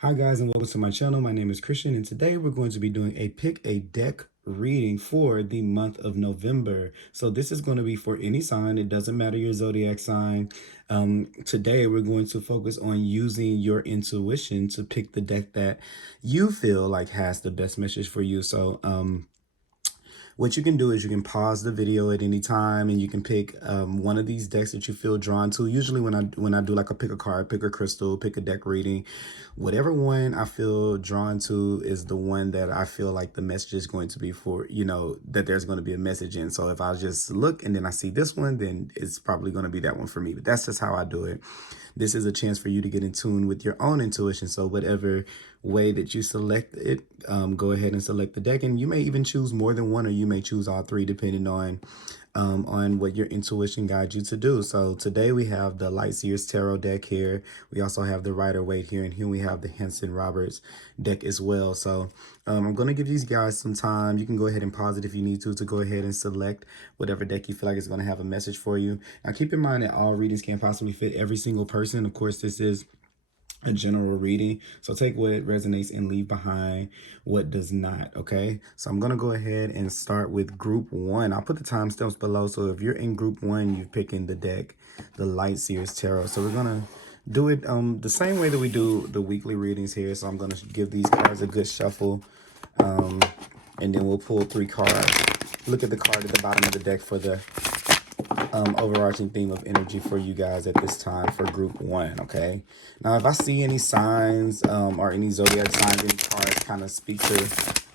Hi guys and welcome to my channel. My name is Christian and today we're going to be doing a pick a deck reading for the month of November. So this is going to be for any sign. It doesn't matter your zodiac sign. Today we're going to focus on using your intuition to pick the deck that you feel like has the best message for you. So what you can do is you can pause the video at any time and you can pick one of these decks that you feel drawn to. Usually when I do like a pick a card, pick a crystal, pick a deck reading, whatever one I feel drawn to is the one that I feel like the message is going to be for, that there's going to be a message in. So if I just look and then I see this one, then it's probably going to be that one for me. But that's just how I do it. This is a chance for you to get in tune with your own intuition. So whatever way that you select it, go ahead and select the deck. And you may even choose more than one, or you may choose all three, depending on what your intuition guides you to do. So today we have the SEERS Tarot deck here. We also have the RIDER-WAITE here, and here we have the HANSON Roberts deck as well. So I'm going to give these guys some time. You can go ahead and pause it if you need to go ahead and select whatever deck you feel like is going to have a message for you. Now keep in mind that all readings can't possibly fit every single person. Of course, this is a general reading, so take what resonates and leave behind what does not. Okay, so I'm gonna go ahead and start with group one. I'll put the timestamps below, so if you're in group one, you're picking the deck, the SEERS Tarot. So we're gonna do it the same way that we do the weekly readings here. So I'm gonna give these cards a good shuffle, and then we'll pull 3 cards. Look at the card at the bottom of the deck for the overarching theme of energy for you guys at this time for group one. Okay, now if I see any signs or any zodiac signs, any cards kind of speak to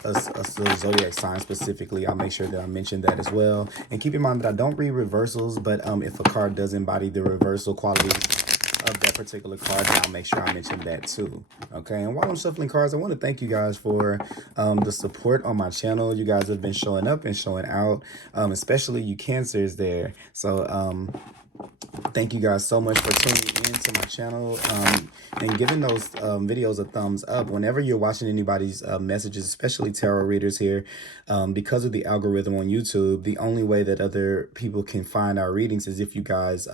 a zodiac sign specifically, I'll make sure that I mention that as well. And keep in mind that I don't read reversals, but if a card does embody the reversal qualities of that particular card, I'll make sure I mention that too. Okay, and while I'm shuffling cards, I want to thank you guys for the support on my channel. You guys have been showing up and showing out, especially you Cancers there. So thank you guys so much for tuning in to my channel and giving those videos a thumbs up whenever you're watching anybody's messages, especially tarot readers here. Because of the algorithm on YouTube, the only way that other people can find our readings is if you guys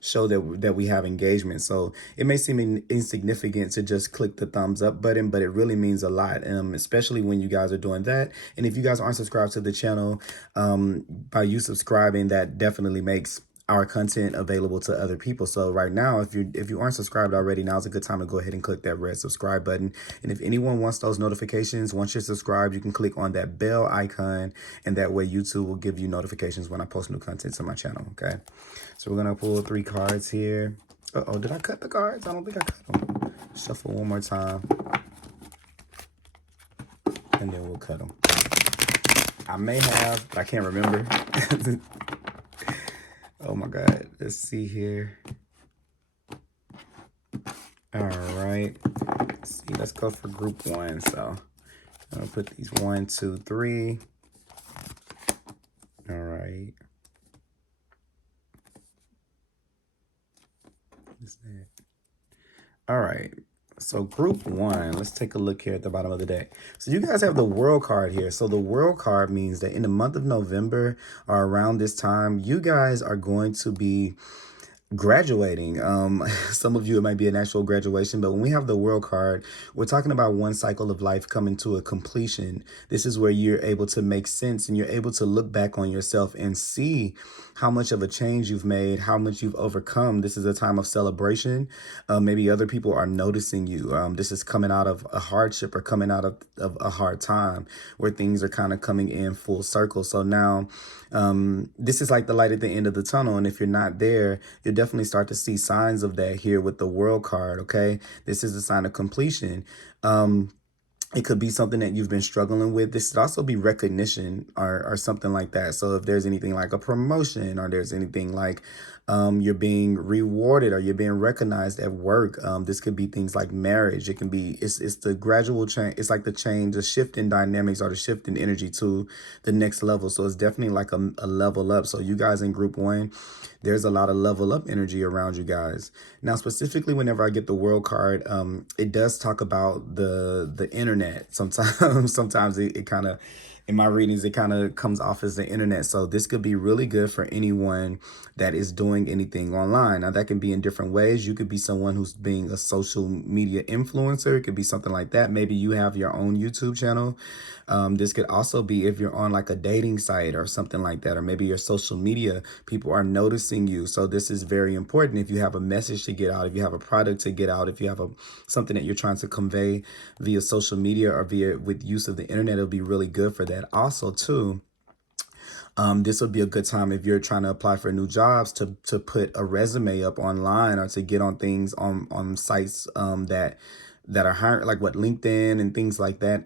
show that we have engagement. So it may seem insignificant to just click the thumbs up button, but it really means a lot, especially when you guys are doing that. And if you guys aren't subscribed to the channel, by you subscribing, that definitely makes our content available to other people. So right now, if you aren't subscribed already, now's a good time to go ahead and click that red subscribe button. And if anyone wants those notifications, once you're subscribed, you can click on that bell icon, and that way YouTube will give you notifications when I post new content to my channel. Okay, so we're gonna pull 3 cards here. Uh-oh, did I cut the cards? I don't think I cut them. Shuffle one more time, and then we'll cut them. I may have, but I can't remember. Oh my God, let's see here. All right, let's see, let's go for group one. So I'm gonna put these 1, 2, 3. All right. All right, so group one, let's take a look here at the bottom of the deck. So you guys have the World card here. So the World card means that in the month of November, or around this time, you guys are going to be graduating. Some of you, it might be an actual graduation, but when we have the World card, we're talking about one cycle of life coming to a completion. This is where you're able to make sense and you're able to look back on yourself and see how much of a change you've made, how much you've overcome. This is a time of celebration. Maybe other people are noticing you. This is coming out of a hardship or coming out of a hard time where things are kind of coming in full circle. So now this is like the light at the end of the tunnel. And if you're not there, you'll definitely start to see signs of that here with the World card. Okay, this is a sign of completion. It could be something that you've been struggling with. This could also be recognition or something like that. So if there's anything like a promotion, or there's anything like you're being rewarded or you're being recognized at work, this could be things like marriage. It can be, it's the gradual change. It's like the change, the shift in dynamics or the shift in energy to the next level. So it's definitely like a level up. So you guys in group one, there's a lot of level up energy around you guys. Now, specifically, whenever I get the World card, it does talk about the internet. Sometimes it kind of in my readings, it kind of comes off as the internet. So this could be really good for anyone that is doing anything online. Now that can be in different ways. You could be someone who's being a social media influencer. It could be something like that. Maybe you have your own YouTube channel. This could also be if you're on like a dating site or something like that, or maybe your social media, people are noticing you. So this is very important. If you have a message to get out, if you have a product to get out, if you have something that you're trying to convey via social media or via with use of the internet, it'll be really good for that. Also too, this would be a good time if you're trying to apply for new jobs to put a resume up online, or to get on things on sites that are hiring, like what, LinkedIn and things like that.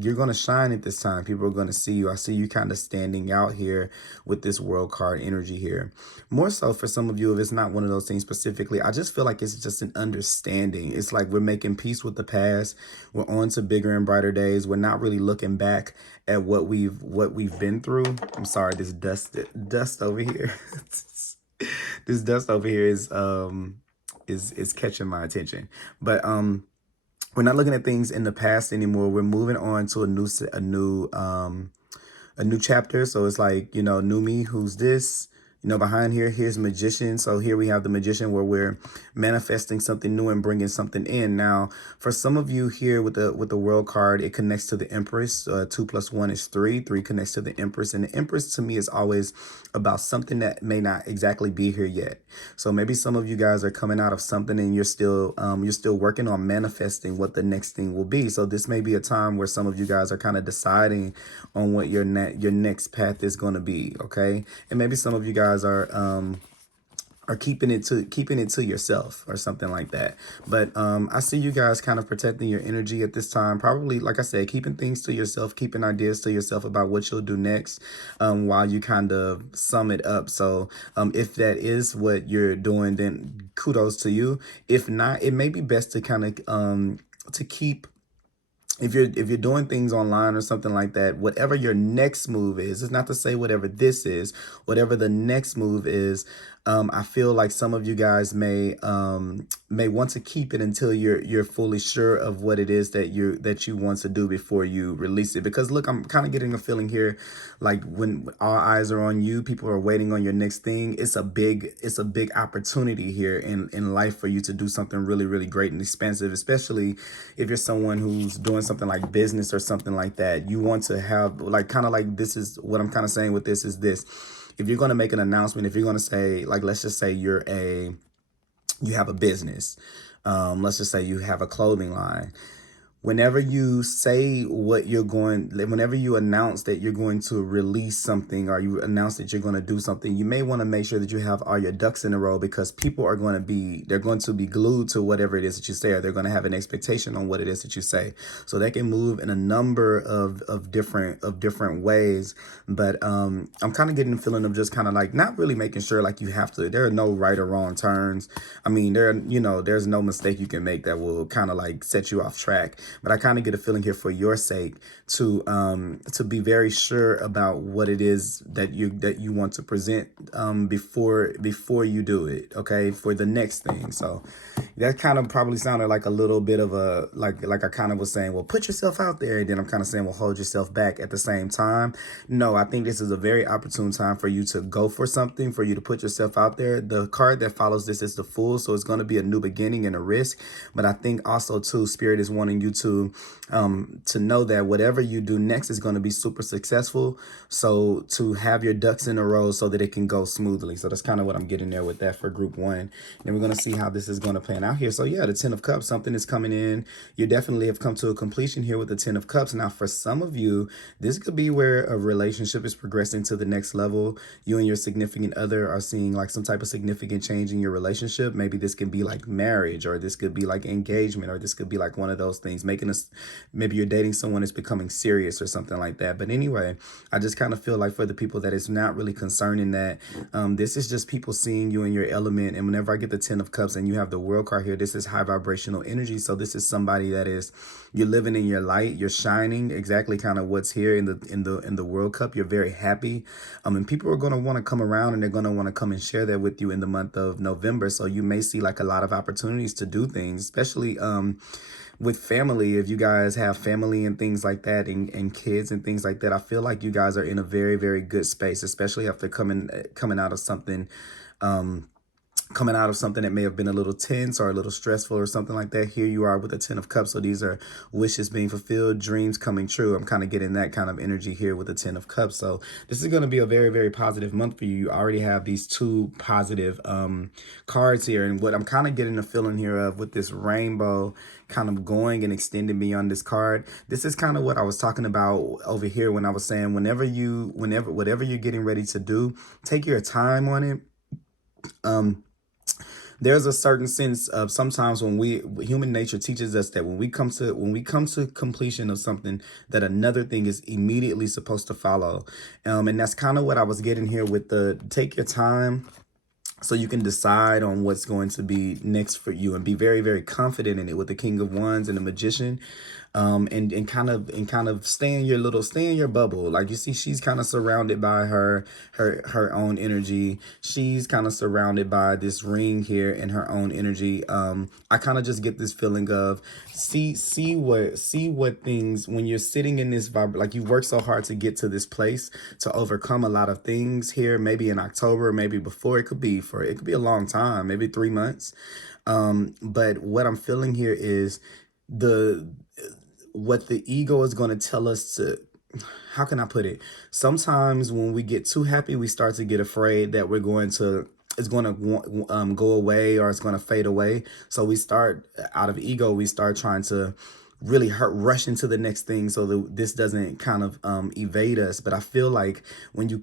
You're going to shine at this time. People are going to see you. I see you kind of standing out here with this world card energy here. More so for some of you, if it's not one of those things specifically, I just feel like it's just an understanding. It's like we're making peace with the past. We're on to bigger and brighter days. We're not really looking back at what we've been through. I'm sorry, this dust over here. This dust over here is catching my attention. But we're not looking at things in the past anymore. We're moving on to a new chapter. So it's like, new me, who's this? Behind here's magician. So here we have the magician, where we're manifesting something new and bringing something in. Now, for some of you here with the world card, it connects to the Empress. 2 + 1 is 3. 3 connects to the Empress. And the Empress to me is always about something that may not exactly be here yet. So maybe some of you guys are coming out of something and you're still working on manifesting what the next thing will be. So this may be a time where some of you guys are kind of deciding on what your next path is going to be. Okay. And maybe some of you guys are keeping it to yourself or something like that. But I see you guys kind of protecting your energy at this time. Probably, like I said, keeping things to yourself, keeping ideas to yourself about what you'll do next, while you kind of sum it up. So if that is what you're doing, then kudos to you. If not, it may be best to kind of to keep, if you're doing things online or something like that, whatever your next move is, it's not to say whatever this is, whatever the next move is, I feel like some of you guys may want to keep it until you're fully sure of what it is that you want to do before you release it. Because look, I'm kind of getting a feeling here, like when all eyes are on you, people are waiting on your next thing. It's a big opportunity here in life for you to do something really, really great and expensive, especially if you're someone who's doing something like business or something like that. You want to have, like, kind of like, this is what I'm kind of saying with this is this. If you're going to make an announcement, if you're going to say, like, let's just say you have a business. Let's just say you have a clothing line. Whenever you say whenever you announce that you're going to release something, or you announce that you're going to do something, you may want to make sure that you have all your ducks in a row, because people are going to be glued to whatever it is that you say, or they're going to have an expectation on what it is that you say. So they can move in a number of different ways. But I'm kind of getting the feeling of just kind of like not really making sure like you have to. There are no right or wrong turns. I mean, there's no mistake you can make that will kind of like set you off track. But I kind of get a feeling here for your sake to be very sure about what it is that you want to present before you do it. Okay, for the next thing. So that kind of probably sounded like a little bit of a like I kind of was saying, well, put yourself out there, and then I'm kind of saying, well, hold yourself back at the same time. No, I think this is a very opportune time for you to go for something, for you to put yourself out there. The card that follows this is the Fool, so it's going to be a new beginning and a risk. But I think also too, Spirit is wanting you to know that whatever you do next is going to be super successful. So to have your ducks in a row so that it can go smoothly. So that's kind of what I'm getting there with that for group 1. And we're going to see how this is going to pan out here. So yeah, the 10 of Cups, something is coming in. You definitely have come to a completion here with the 10 of Cups. Now, for some of you, this could be where a relationship is progressing to the next level. You and your significant other are seeing like some type of significant change in your relationship. Maybe this can be like marriage, or this could be like engagement, or this could be like one of those things, maybe you're dating someone that's becoming serious or something like that. But anyway, I just kind of feel like for the people that it's not really concerning that, this is just people seeing you in your element. And whenever I get the 10 of Cups and you have the World card here, this is high vibrational energy. So this is somebody that is, you're living in your light, you're shining, exactly kind of what's here in the World Cup. You're very happy. And people are going to want to come around, and they're going to want to come and share that with you in the month of November. So you may see like a lot of opportunities to do things, especially with family family, if you guys have family and things like that, and kids and things like that, I feel like you guys are in a very, very good space, especially after coming out of something, coming out of something that may have been a little tense or a little stressful or something like that. Here you are with the 10 of Cups. So these are wishes being fulfilled, dreams coming true. I'm kind of getting that kind of energy here with the 10 of Cups. So this is going to be a very, very positive month for you. You already have these two positive cards here. And what I'm kind of getting a feeling here of with this rainbow kind of going and extending beyond this card, this is kind of what I was talking about over here when I was saying whatever you're getting ready to do, take your time on it. There's a certain sense of sometimes when human nature teaches us that when we come to completion of something, that another thing is immediately supposed to follow. And that's kind of what I was getting here with the take your time, so you can decide on what's going to be next for you and be very, very confident in it with the King of Wands and the Magician. And kind of stay in your bubble. Like you see, she's kind of surrounded by her own energy. She's kind of surrounded by this ring here in her own energy. I kind of just get this feeling of see what things, when you're sitting in this vibe, like you worked so hard to get to this place, to overcome a lot of things here, maybe in October, maybe before, it could be a long time, maybe 3 months. But what I'm feeling here is what the ego is going to tell us to, how can I put it? Sometimes when we get too happy, we start to get afraid that it's going to go away, or it's going to fade away. So we start, out of ego, we start trying to really rush into the next thing so that this doesn't kind of evade us. But I feel like when you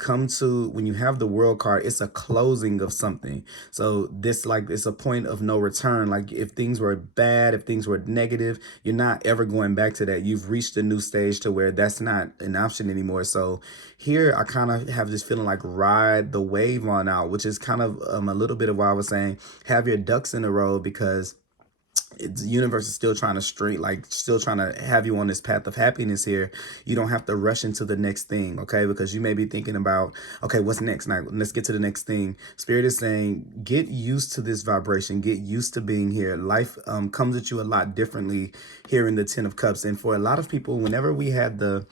have the World card, it's a closing of something. So it's a point of no return. Like if things were bad, if things were negative, you're not ever going back to that. You've reached a new stage to where that's not an option anymore. So here I kind of have this feeling like ride the wave on out, which is kind of a little bit of why I was saying have your ducks in a row, because the universe is still trying to have you on this path of happiness here. You don't have to rush into the next thing, okay? Because you may be thinking about, okay, what's next? Now let's get to the next thing. Spirit is saying, get used to this vibration, get used to being here. Life comes at you a lot differently here in the 10 of Cups. And for a lot of people, whenever we had the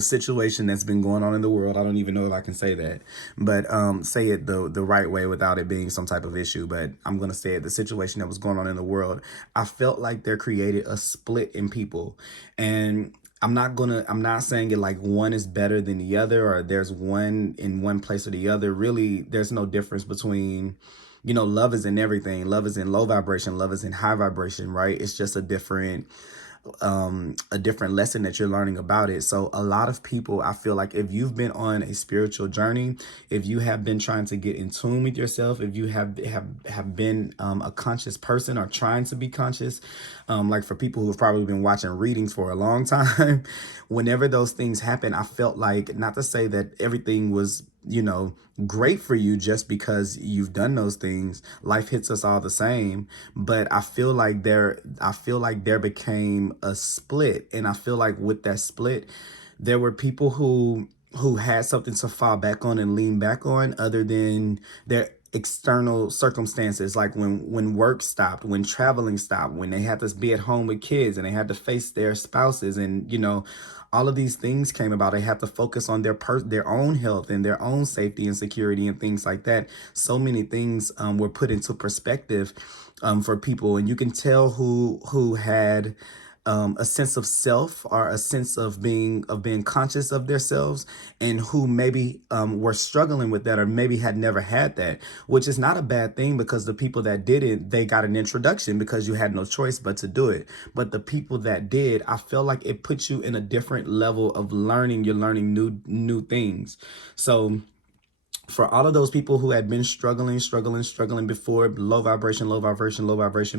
situation that's been going on in the world, I don't even know if I can say that, but say it the right way without it being some type of issue, but I'm gonna say it, the situation that was going on in the world, I felt like there created a split in people. And I'm not saying it like one is better than the other, or there's one in one place or the other. Really, there's no difference between, love is in everything. Love is in low vibration, love is in high vibration, right? It's just a different lesson that you're learning about it. So a lot of people, I feel like if you've been on a spiritual journey, if you have been trying to get in tune with yourself, if you have been a conscious person or trying to be conscious, like for people who have probably been watching readings for a long time, whenever those things happen, I felt like, not to say that everything was great for you just because you've done those things. Life hits us all the same, but I feel like there became a split. And I feel like with that split, there were people who had something to fall back on and lean back on other than their external circumstances, like when work stopped, when traveling stopped, when they had to be at home with kids and they had to face their spouses, and all of these things came about. They have to focus on their own health and their own safety and security and things like that. So many things were put into perspective for people, and you can tell who had a sense of self, or a sense of being conscious of themselves, and who maybe were struggling with that, or maybe had never had that, which is not a bad thing, because the people that did it, they got an introduction because you had no choice but to do it. But the people that did, I feel like it puts you in a different level of learning. You're learning new things. So for all of those people who had been struggling before, low vibration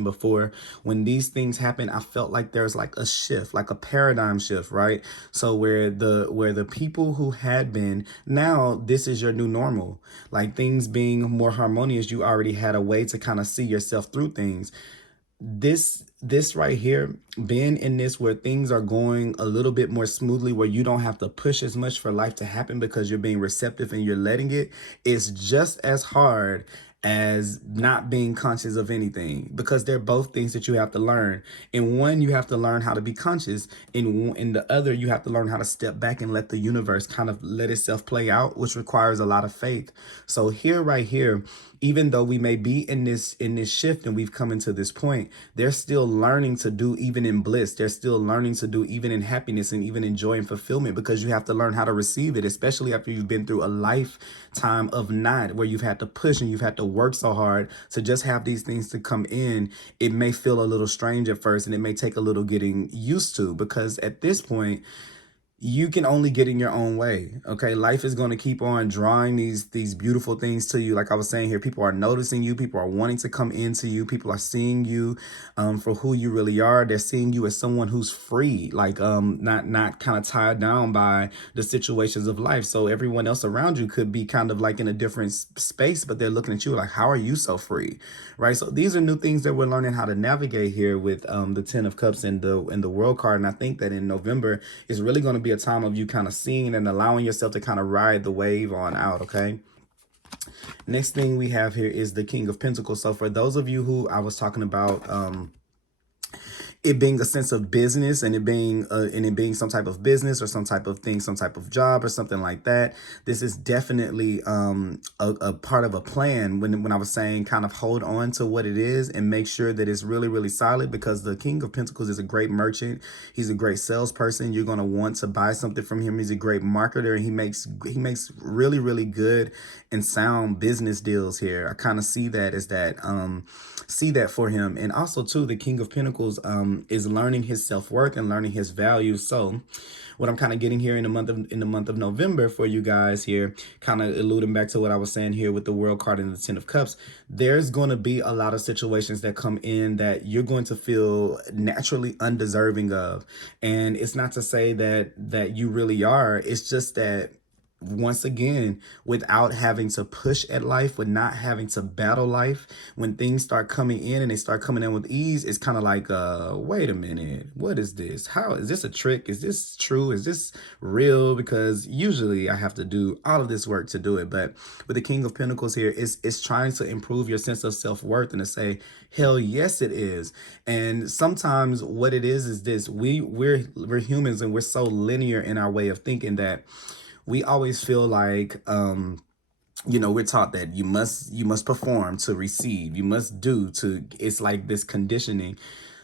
before, when these things happen, I felt like there's like a shift, like a paradigm shift, right? So where the people who had been, now this is your new normal, like things being more harmonious, you already had a way to kind of see yourself through things. This right here, being in this where things are going a little bit more smoothly, where you don't have to push as much for life to happen because you're being receptive and you're letting it, is just as hard as not being conscious of anything, because they're both things that you have to learn. In one, you have to learn how to be conscious. In the other, you have to learn how to step back and let the universe kind of let itself play out, which requires a lot of faith. So here, right here, even though we may be in this shift and we've come into this point, they're still learning to do even in bliss. They're still learning to do even in happiness and even in joy and fulfillment, because you have to learn how to receive it, especially after you've been through a lifetime of not, where you've had to push and you've had to work so hard to just have these things to come in. It may feel a little strange at first, and it may take a little getting used to, because at this point, you can only get in your own way. Okay, life is going to keep on drawing these beautiful things to you. Like I was saying here, people are noticing you, people are wanting to come into you, people are seeing you for who you really are. They're seeing you as someone who's free, like not kind of tied down by the situations of life. So everyone else around you could be kind of like in a different space, but they're looking at you like, how are you so free? Right? So these are new things that we're learning how to navigate here with the 10 of Cups and the World card. And I think that in November is really going to be a time of you kind of seeing and allowing yourself to kind of ride the wave on out. Okay. Next thing we have here is the King of Pentacles. So for those of you who I was talking about, it being a sense of business, and it being some type of business or some type of thing, some type of job or something like that. This is definitely a part of a plan. When I was saying kind of hold on to what it is and make sure that it's really, really solid, because the King of Pentacles is a great merchant. He's a great salesperson. You're going to want to buy something from him. He's a great marketer. He makes really, really good and sound business deals here. I kind of see that as that see that for him. And also too, the King of Pentacles is learning his self-worth and learning his value. So what I'm kind of getting here in the month of November for you guys here, kind of alluding back to what I was saying here with the World card and the 10 of Cups, there's going to be a lot of situations that come in that you're going to feel naturally undeserving of. And it's not to say that you really are. It's just that, once again, without having to push at life, with not having to battle life, when things start coming in and they start coming in with ease, it's kind of like, wait a minute, what is this? How is this a trick? Is this true? Is this real? Because usually I have to do all of this work to do it. But with the King of Pentacles here, it's trying to improve your sense of self-worth and to say, hell yes, it is. And sometimes what it is this: we're humans, and we're so linear in our way of thinking that we always feel like, we're taught that you must perform to receive, you must do to, it's like this conditioning.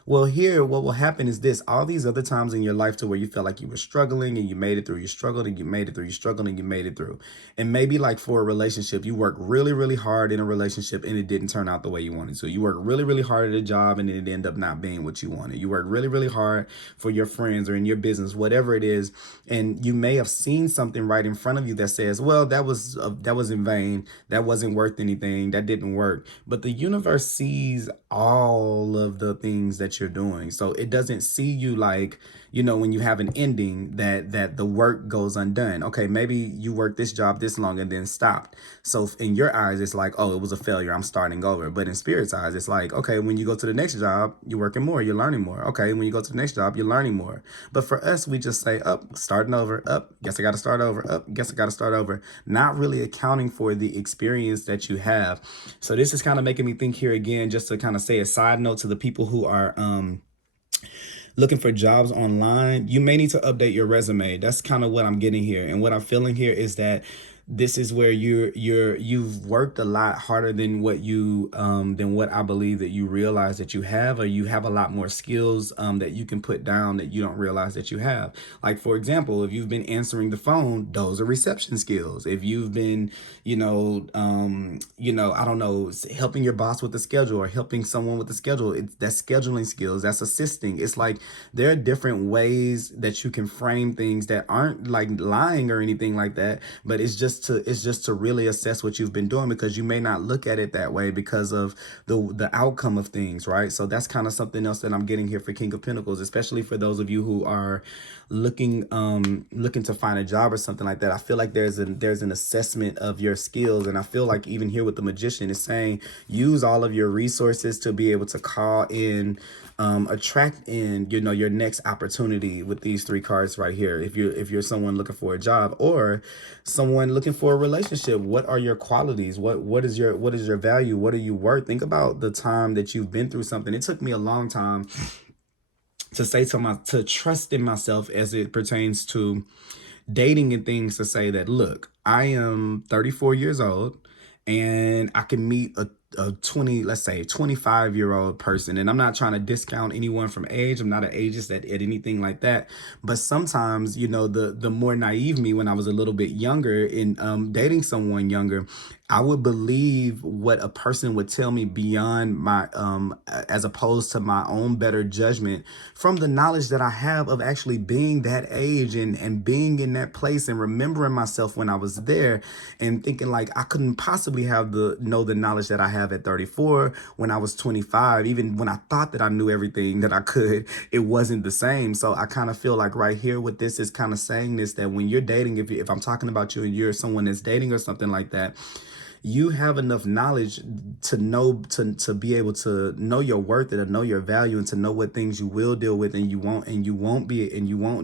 Well, here, what will happen is this: all these other times in your life to where you felt like you were struggling and you made it through, you struggled and you made it through, you struggled and you made it through. And maybe like for a relationship, you worked really, really hard in a relationship and it didn't turn out the way you wanted to. You worked really, really hard at a job and it ended up not being what you wanted. You worked really, really hard for your friends or in your business, whatever it is. And you may have seen something right in front of you that says, well, that was in vain. That wasn't worth anything. That didn't work. But the universe sees all of the things that you're doing. So it doesn't see you like, when you have an ending that the work goes undone. Okay, maybe you worked this job this long and then stopped. So in your eyes, it's like, oh, it was a failure, I'm starting over. But in Spirit's eyes, it's like, okay, when you go to the next job, you're working more, you're learning more. Okay, when you go to the next job, you're learning more. But for us, we just say, up, starting over, up, guess I got to start over, up, guess I got to start over. Not really accounting for the experience that you have. So this is kind of making me think here again, just to kind of say a side note to the people who are looking for jobs online. You may need to update your resume. That's kind of what I'm getting here. And what I'm feeling here is that this is where you've worked a lot harder than what I believe that you realize that you have, or you have a lot more skills that you can put down that you don't realize that you have. Like, for example, if you've been answering the phone, those are reception skills. If you've been, I don't know, helping your boss with the schedule or helping someone with the schedule, that's scheduling skills, that's assisting. It's like there are different ways that you can frame things that aren't like lying or anything like that, but it's just to really assess what you've been doing, because you may not look at it that way because of the outcome of things, right? So that's kind of something else that I'm getting here for King of Pentacles, especially for those of you who are looking to find a job or something like that. I feel like there's an assessment of your skills, and I feel like even here with the Magician is saying use all of your resources to be able to call in, attract in, your next opportunity with these three cards right here. If you're someone looking for a job, or someone looking looking for a relationship, what are your qualities? What is your value? What are you worth? Think about the time that you've been through something. It took me a long time to trust in myself as it pertains to dating and things, to say that, look, I am 34 years old and I can meet a 20, let's say 25-year-old person. And I'm not trying to discount anyone from age. I'm not an ageist at anything like that. But sometimes, you know, the more naive me when I was a little bit younger in dating someone younger, I would believe what a person would tell me beyond my, as opposed to my own better judgment from the knowledge that I have of actually being that age and being in that place and remembering myself when I was there and thinking like I couldn't possibly have the knowledge that I have at 34 when I was 25. Even when I thought that I knew everything that I could, it wasn't the same. So I kind of feel like right here with this is kind of saying this, that when you're dating, if I'm talking about you and you're someone that's dating or something like that, you have enough knowledge to know, to be able to know your worth and to know your value and to know what things you will deal with and you won't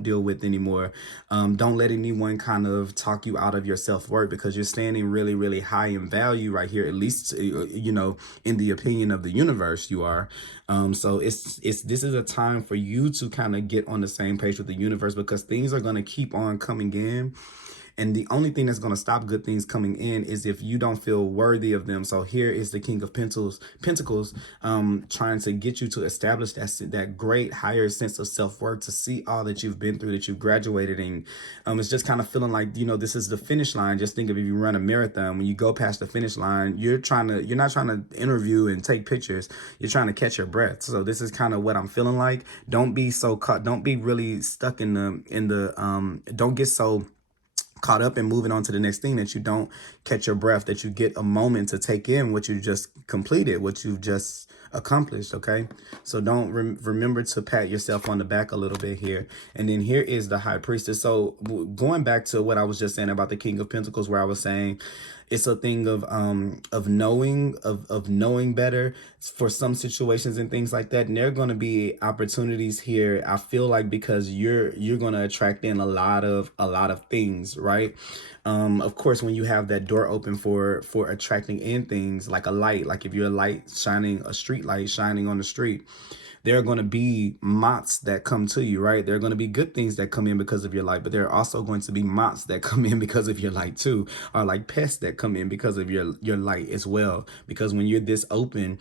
deal with anymore. Don't let anyone kind of talk you out of your self-worth, because you're standing really, really high in value right here, at least, you know, in the opinion of the universe you are. So this is a time for you to kind of get on the same page with the universe, because things are going to keep on coming in. And the only thing that's going to stop good things coming in is if you don't feel worthy of them. So here is the King of Pentacles, trying to get you to establish that great higher sense of self-worth, to see all that you've been through, that you've graduated. And it's just kind of feeling like, you know, this is the finish line. Just think of, if you run a marathon, when you go past the finish line, you're not trying to interview and take pictures. You're trying to catch your breath. So this is kind of what I'm feeling like. Don't be so caught. Don't be really stuck don't get so caught up and moving on to the next thing that you don't catch your breath, that you get a moment to take in what you just completed, what you've just accomplished. Okay, so don't remember to pat yourself on the back a little bit here. And then here is the High Priestess. So going back to what I was just saying about the King of Pentacles, where I was saying it's a thing of knowing better for some situations and things like that. And there are going to be opportunities here, I feel like, because you're going to attract in a lot of things, right? Of course, when you have that door open for attracting in things like a light, like if you're a light shining, a street light shining on the street, there are going to be mots that come to you, right? There are going to be good things that come in because of your light, but there are also going to be mots that come in because of your light too, or like pests that come in because of your light as well. Because when you're this open,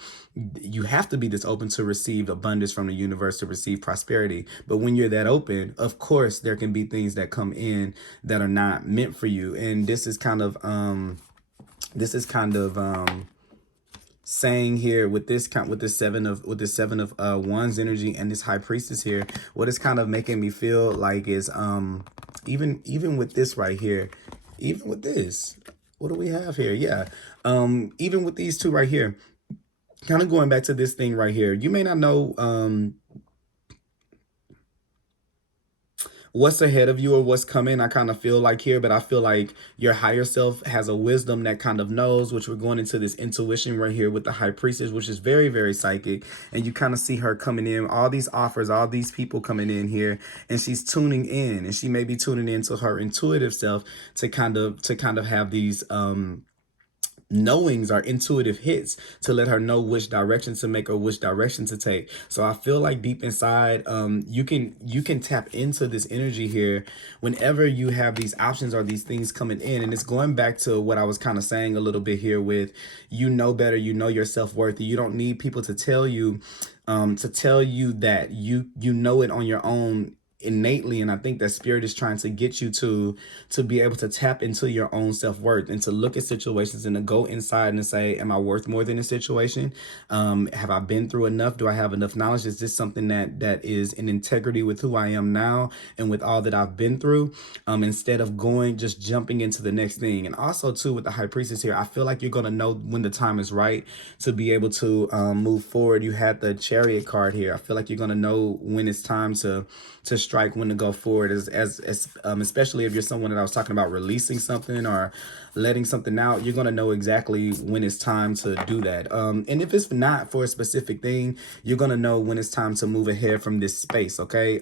you have to be this open to receive abundance from the universe, to receive prosperity. But when you're that open, of course, there can be things that come in that are not meant for you. And this is kind of saying here with this seven of wands energy and this High Priestess here, what is kind of making me feel like is even with this right here, even with this, what do we have here? Yeah, even with these two right here, kind of going back to this thing right here, you may not know what's ahead of you or what's coming, I kind of feel like here, but I feel like your higher self has a wisdom that kind of knows, which we're going into this intuition right here with the High Priestess, which is very, very psychic. And you kind of see her coming in, all these offers, all these people coming in here, and she's tuning in, and she may be tuning into her intuitive self to kind of have these knowings are intuitive hits to let her know which direction to make or which direction to take. So I feel like deep inside, you can tap into this energy here whenever you have these options or these things coming in. And it's going back to what I was kind of saying a little bit here with, you know better, you know your self-worth. You don't need people to tell you that you know it on your own innately. And I think that spirit is trying to get you to be able to tap into your own self-worth and to look at situations and to go inside and say, am I worth more than a situation? Have I been through enough? Do I have enough knowledge? Is this something that is in integrity with who I am now and with all that I've been through, instead of just jumping into the next thing? And also too, with the High Priestess here, I feel like you're going to know when the time is right to be able to move forward. You had the Chariot card here. I feel like you're going to know when it's time to strike, when to go forward, especially if you're someone that I was talking about releasing something or letting something out. You're going to know exactly when it's time to do that. And if it's not for a specific thing, you're going to know when it's time to move ahead from this space. Okay.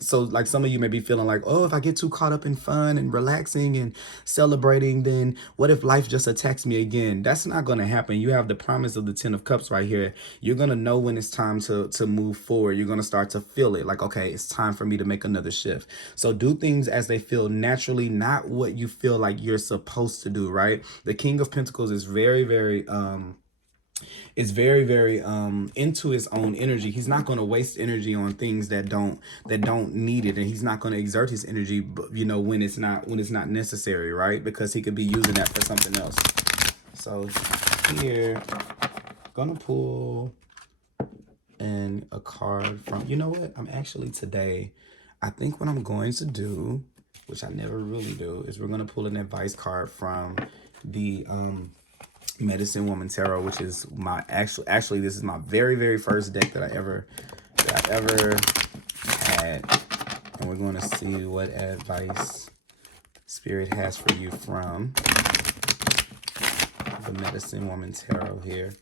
so like some of you may be feeling like, oh, if I get too caught up in fun and relaxing and celebrating, then what if life just attacks me again? That's not going to happen. You have the promise of the 10 of cups right here. You're going to know when it's time to move forward. You're going to start to feel it like, okay, it's time for me to make another shift. So do things as they feel naturally, not what you feel like you're supposed to do, right? The King of Pentacles is very, very very into his own energy. He's not going to waste energy on things that don't need it, and he's not going to exert his energy, you know, when it's not necessary, right? Because he could be using that for something else. So here, gonna pull in a card from, you know what, I'm actually today, I think what I'm going to do, which I never really do, is we're going to pull an advice card from the Medicine Woman Tarot, which is my actually this is my very first deck that I ever had, and we're going to see what advice Spirit has for you from the Medicine Woman Tarot here,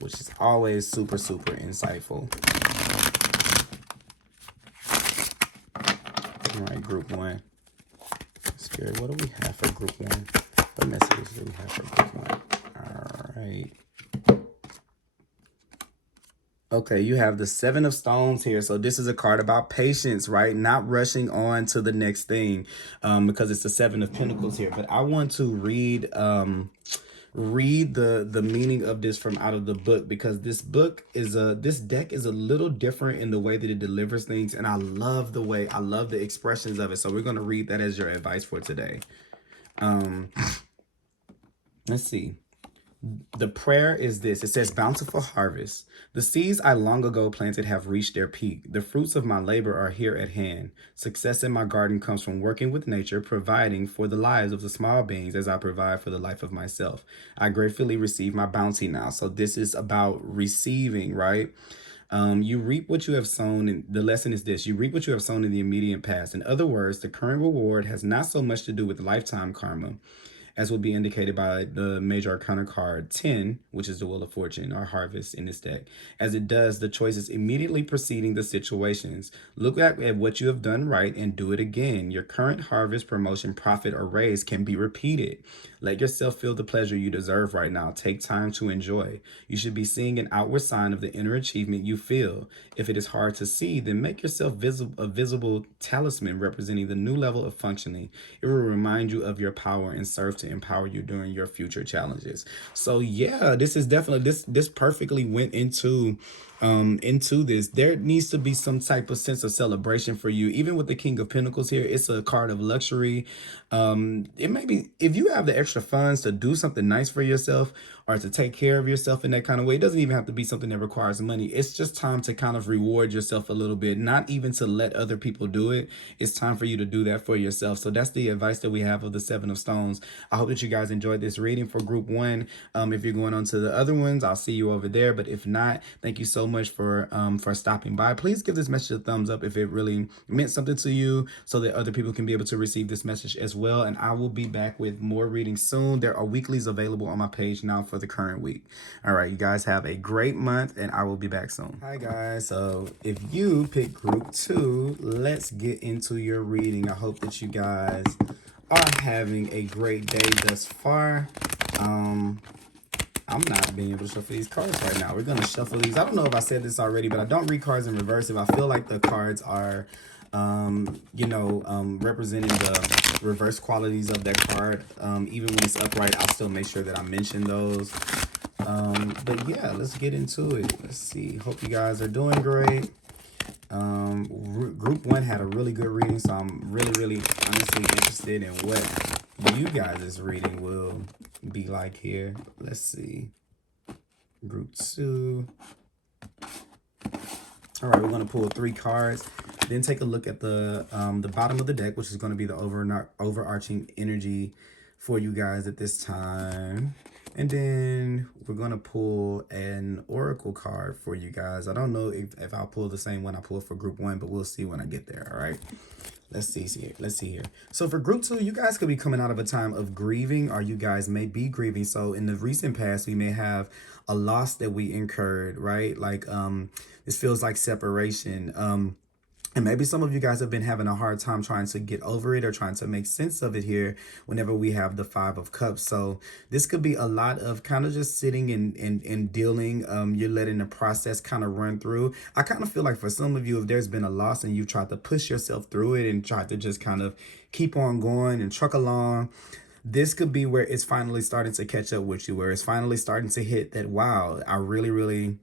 which is always super insightful. All right, group one. Spirit, what do we have for group one? What messages do we have for group one? All right. Okay, you have the Seven of Stones here. So this is a card about patience, right? Not rushing on to the next thing, because it's the Seven of Pentacles here. But I want to read the meaning of this from out of the book, because this deck is a little different in the way that it delivers things, and I love the expressions of it. So we're going to read that as your advice for today. Let's see. The prayer is this. It says, bountiful harvest. The seeds I long ago planted have reached their peak. The fruits of my labor are here at hand. Success in my garden comes from working with nature, providing for the lives of the small beings as I provide for the life of myself. I gratefully receive my bounty now. So this is about receiving, right? You reap what you have sown, and the lesson is this: you reap what you have sown in the immediate past. In other words, the current reward has not so much to do with lifetime karma, as will be indicated by the major arcana card 10, which is the Wheel of Fortune, or harvest in this deck, as it does the choices immediately preceding the situations. Look at what you have done right and do it again. Your current harvest, promotion, profit, or raise can be repeated. Let yourself feel the pleasure you deserve right now. Take time to enjoy. You should be seeing an outward sign of the inner achievement you feel. If it is hard to see, then make yourself a visible talisman representing the new level of functioning. It will remind you of your power and serve to empower you during your future challenges. So yeah, this is definitely, this perfectly went into this. There needs to be some type of sense of celebration for you. Even with the King of Pentacles here, it's a card of luxury. It may be, if you have the extra funds to do something nice for yourself or to take care of yourself in that kind of way, it doesn't even have to be something that requires money. It's just time to kind of reward yourself a little bit, not even to let other people do it. It's time for you to do that for yourself. So that's the advice that we have of the Seven of Stones. I hope that you guys enjoyed this reading for group one. If you're going on to the other ones, I'll see you over there. But if not, thank you so much for stopping by. Please give this message a thumbs up if it really meant something to you, so that other people can be able to receive this message as well. And I will be back with more readings soon. There are weeklies available on my page now for the current week. All right, you guys have a great month, and I will be back soon. Hi guys, so if you pick group two, let's get into your reading. I hope that you guys are having a great day thus far. I'm not being able to shuffle these cards right now. We're going to shuffle these. I don't know if I said this already, but I don't read cards in reverse if I feel like the cards are, representing the reverse qualities of that card. Even when it's upright, I'll still make sure that I mention those. But yeah, let's get into it. Let's see. Hope you guys are doing great. Group one had a really good reading, so I'm really honestly interested in what you guys' reading will be like here. Let's see. Group two. All right, we're going to pull 3 cards, then take a look at the bottom of the deck, which is going to be the overarching energy for you guys at this time. And then we're going to pull an oracle card for you guys. I don't know if I'll pull the same one I pulled for group one, but we'll see when I get there. All right. Let's see here. So for group two, you guys could be coming out of a time of grieving, or you guys may be grieving. So in the recent past, we may have a loss that we incurred, right? Like, this feels like separation. And maybe some of you guys have been having a hard time trying to get over it or trying to make sense of it here whenever we have the Five of Cups. So this could be a lot of kind of just sitting and dealing. You're letting the process kind of run through. I kind of feel like for some of you, if there's been a loss and you tried to push yourself through it and tried to just kind of keep on going and truck along, this could be where it's finally starting to catch up with you, where it's finally starting to hit that, wow, I really, really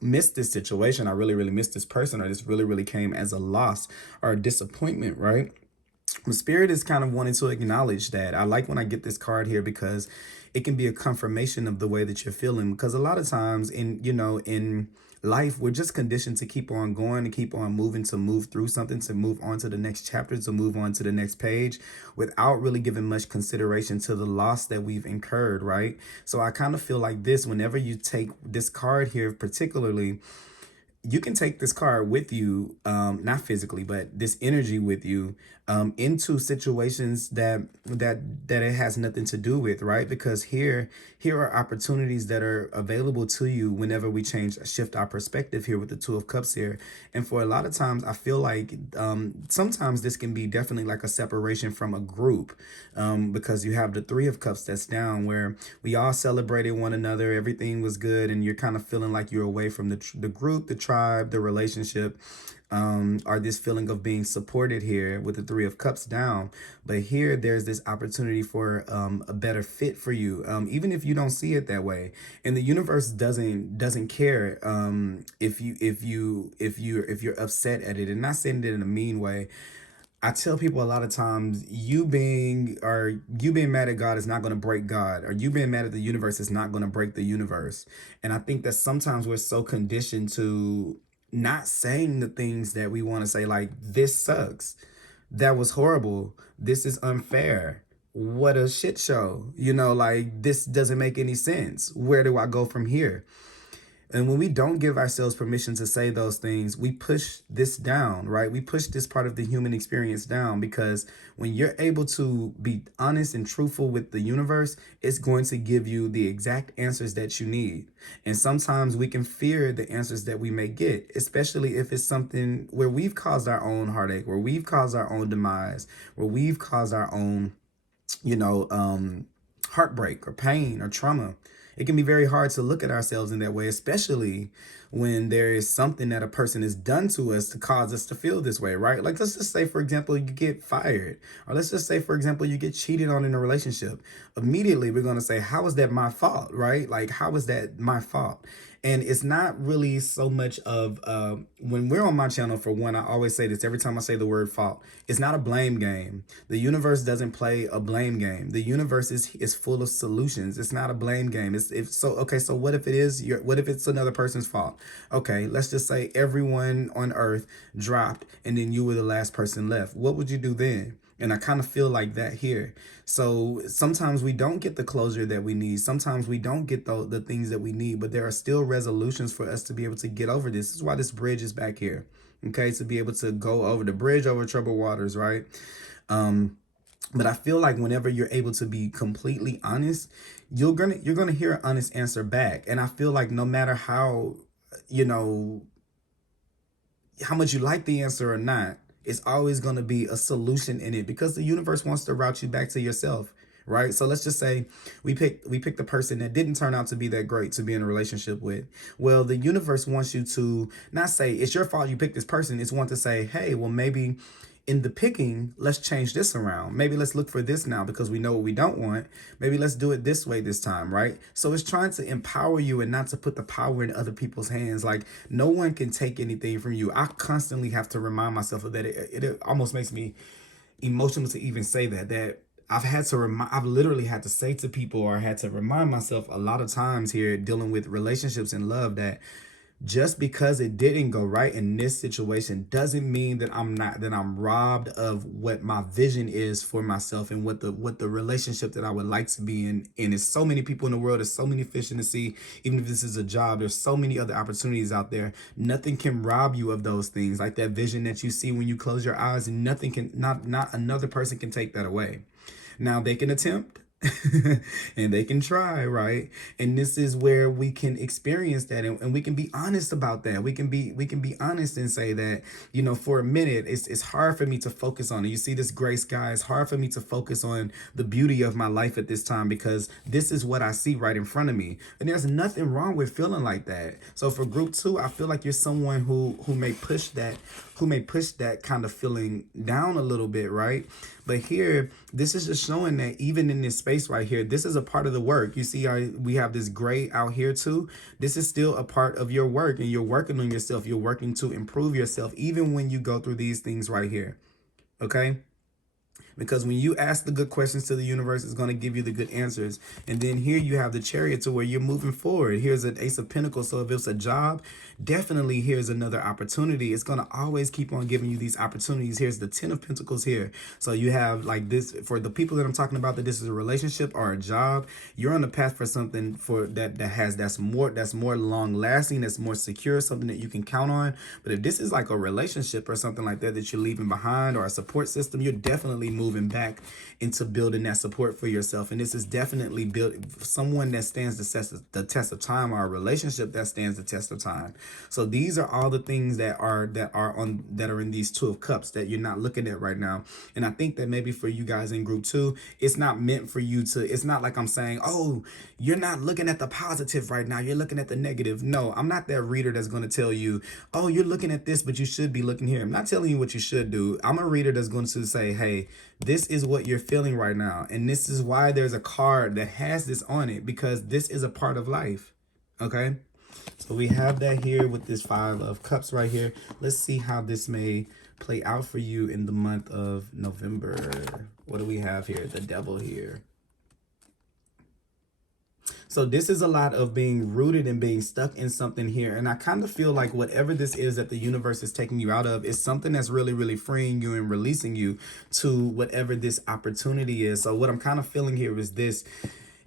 missed this situation. I really, really missed this person, or this really, really came as a loss or a disappointment, right? The spirit is kind of wanting to acknowledge that. I like when I get this card here because it can be a confirmation of the way that you're feeling. Because a lot of times in life, we're just conditioned to keep on going, to keep on moving, to move through something, to move on to the next chapter, to move on to the next page without really giving much consideration to the loss that we've incurred, right? So I kind of feel like this, whenever you take this card here, particularly, you can take this card with you, not physically, but this energy with you, into situations that it has nothing to do with, right? Because here are opportunities that are available to you whenever we shift our perspective here with the Two of Cups here. And for a lot of times, I feel like sometimes this can be definitely like a separation from a group, because you have the Three of Cups that's down, where we all celebrated one another, everything was good, and you're kind of feeling like you're away from the group, the tribe, the relationship, or this feeling of being supported here with the Three of Cups down. But here there's this opportunity for a better fit for you, even if you don't see it that way. And the universe doesn't care if you're upset at it, and not saying it in a mean way. I tell people a lot of times, you being mad at God is not going to break God, or you being mad at the universe is not going to break the universe. And I think that sometimes we're so conditioned to not saying the things that we want to say, like, this sucks, that was horrible, this is unfair, what a shit show, like, this doesn't make any sense, where do I go from here? And when we don't give ourselves permission to say those things, we push this down, right? We push this part of the human experience down, because when you're able to be honest and truthful with the universe, it's going to give you the exact answers that you need. And sometimes we can fear the answers that we may get, especially if it's something where we've caused our own heartache, where we've caused our own demise, where we've caused our own, heartbreak or pain or trauma. It can be very hard to look at ourselves in that way, especially when there is something that a person has done to us to cause us to feel this way, right? Like, let's just say, for example, you get fired, or let's just say, for example, you get cheated on in a relationship. Immediately, we're going to say, how is that my fault, right? Like, how is that my fault? And it's not really so much of, when we're on my channel, for one, I always say this every time I say the word fault. It's not a blame game. The universe doesn't play a blame game. The universe is full of solutions. It's not a blame game. Okay, so what if it is what if it's another person's fault? Okay, let's just say everyone on earth dropped and then you were the last person left. What would you do then? And I kind of feel like that here. So sometimes we don't get the closure that we need. Sometimes we don't get the things that we need, but there are still resolutions for us to be able to get over this. This is why this bridge is back here. Okay, to be able to go over the bridge over troubled waters, right? But I feel like whenever you're able to be completely honest, you're gonna hear an honest answer back. And I feel like no matter how, how much you like the answer or not, it's always going to be a solution in it, because the universe wants to route you back to yourself, right? So let's just say we picked the person that didn't turn out to be that great to be in a relationship with. Well, the universe wants you to not say it's your fault you picked this person. It's want to say, hey, well, maybe in the picking, let's change this around. Maybe let's look for this now, because we know what we don't want. Maybe let's do it this way this time, right? So it's trying to empower you and not to put the power in other people's hands. Like, no one can take anything from you. I constantly have to remind myself of that. It almost makes me emotional to even say that I've literally had to say to people, or had to remind myself a lot of times here dealing with relationships and love, that just because it didn't go right in this situation doesn't mean that I'm robbed of what my vision is for myself, and what the relationship that I would like to be in. And there's so many people in the world, there's so many fish in the sea. Even if this is a job, there's so many other opportunities out there. Nothing can rob you of those things, like that vision that you see when you close your eyes, and not another person can take that away. Now, they can attempt, And they can try, right? And this is where we can experience that, and we can be honest about that. We can be honest and say that, for a minute, it's hard for me to focus on it. You see this gray sky, it's hard for me to focus on the beauty of my life at this time, because this is what I see right in front of me. And there's nothing wrong with feeling like that. So for group 2, I feel like you're someone who may push that kind of feeling down a little bit, right? But here, this is just showing that even in this space right here, this is a part of the work. You see, we have this gray out here too. This is still a part of your work, and you're working on yourself. You're working to improve yourself, even when you go through these things right here. Okay? Because when you ask the good questions to the universe, it's going to give you the good answers. And then here you have the Chariot, to where you're moving forward. Here's an Ace of Pentacles. So if it's a job, definitely here's another opportunity. It's going to always keep on giving you these opportunities. Here's the 10 of Pentacles here. So you have like this, for the people that I'm talking about, that this is a relationship or a job. You're on the path for something for that's more long lasting, that's more secure, something that you can count on. But if this is like a relationship or something like that you're leaving behind, or a support system, you're definitely moving back into building that support for yourself. And this is definitely built someone that stands the test of time, or a relationship that stands the test of time. So these are all the things that are in these 2 of Cups that you're not looking at right now. And I think that maybe for you guys in group 2, it's not meant for you to, it's not like I'm saying, oh, you're not looking at the positive right now, you're looking at the negative. No, I'm not that reader that's going to tell you, oh, you're looking at this, but you should be looking here. I'm not telling you what you should do. I'm a reader that's going to say, hey, this is what you're feeling right now. And this is why there's a card that has this on it, because this is a part of life. Okay? So we have that here with this 5 of Cups right here. Let's see how this may play out for you in the month of November. What do we have here? The Devil here. So this is a lot of being rooted and being stuck in something here. And I kind of feel like whatever this is that the universe is taking you out of is something that's really, really freeing you and releasing you to whatever this opportunity is. So what I'm kind of feeling here is this.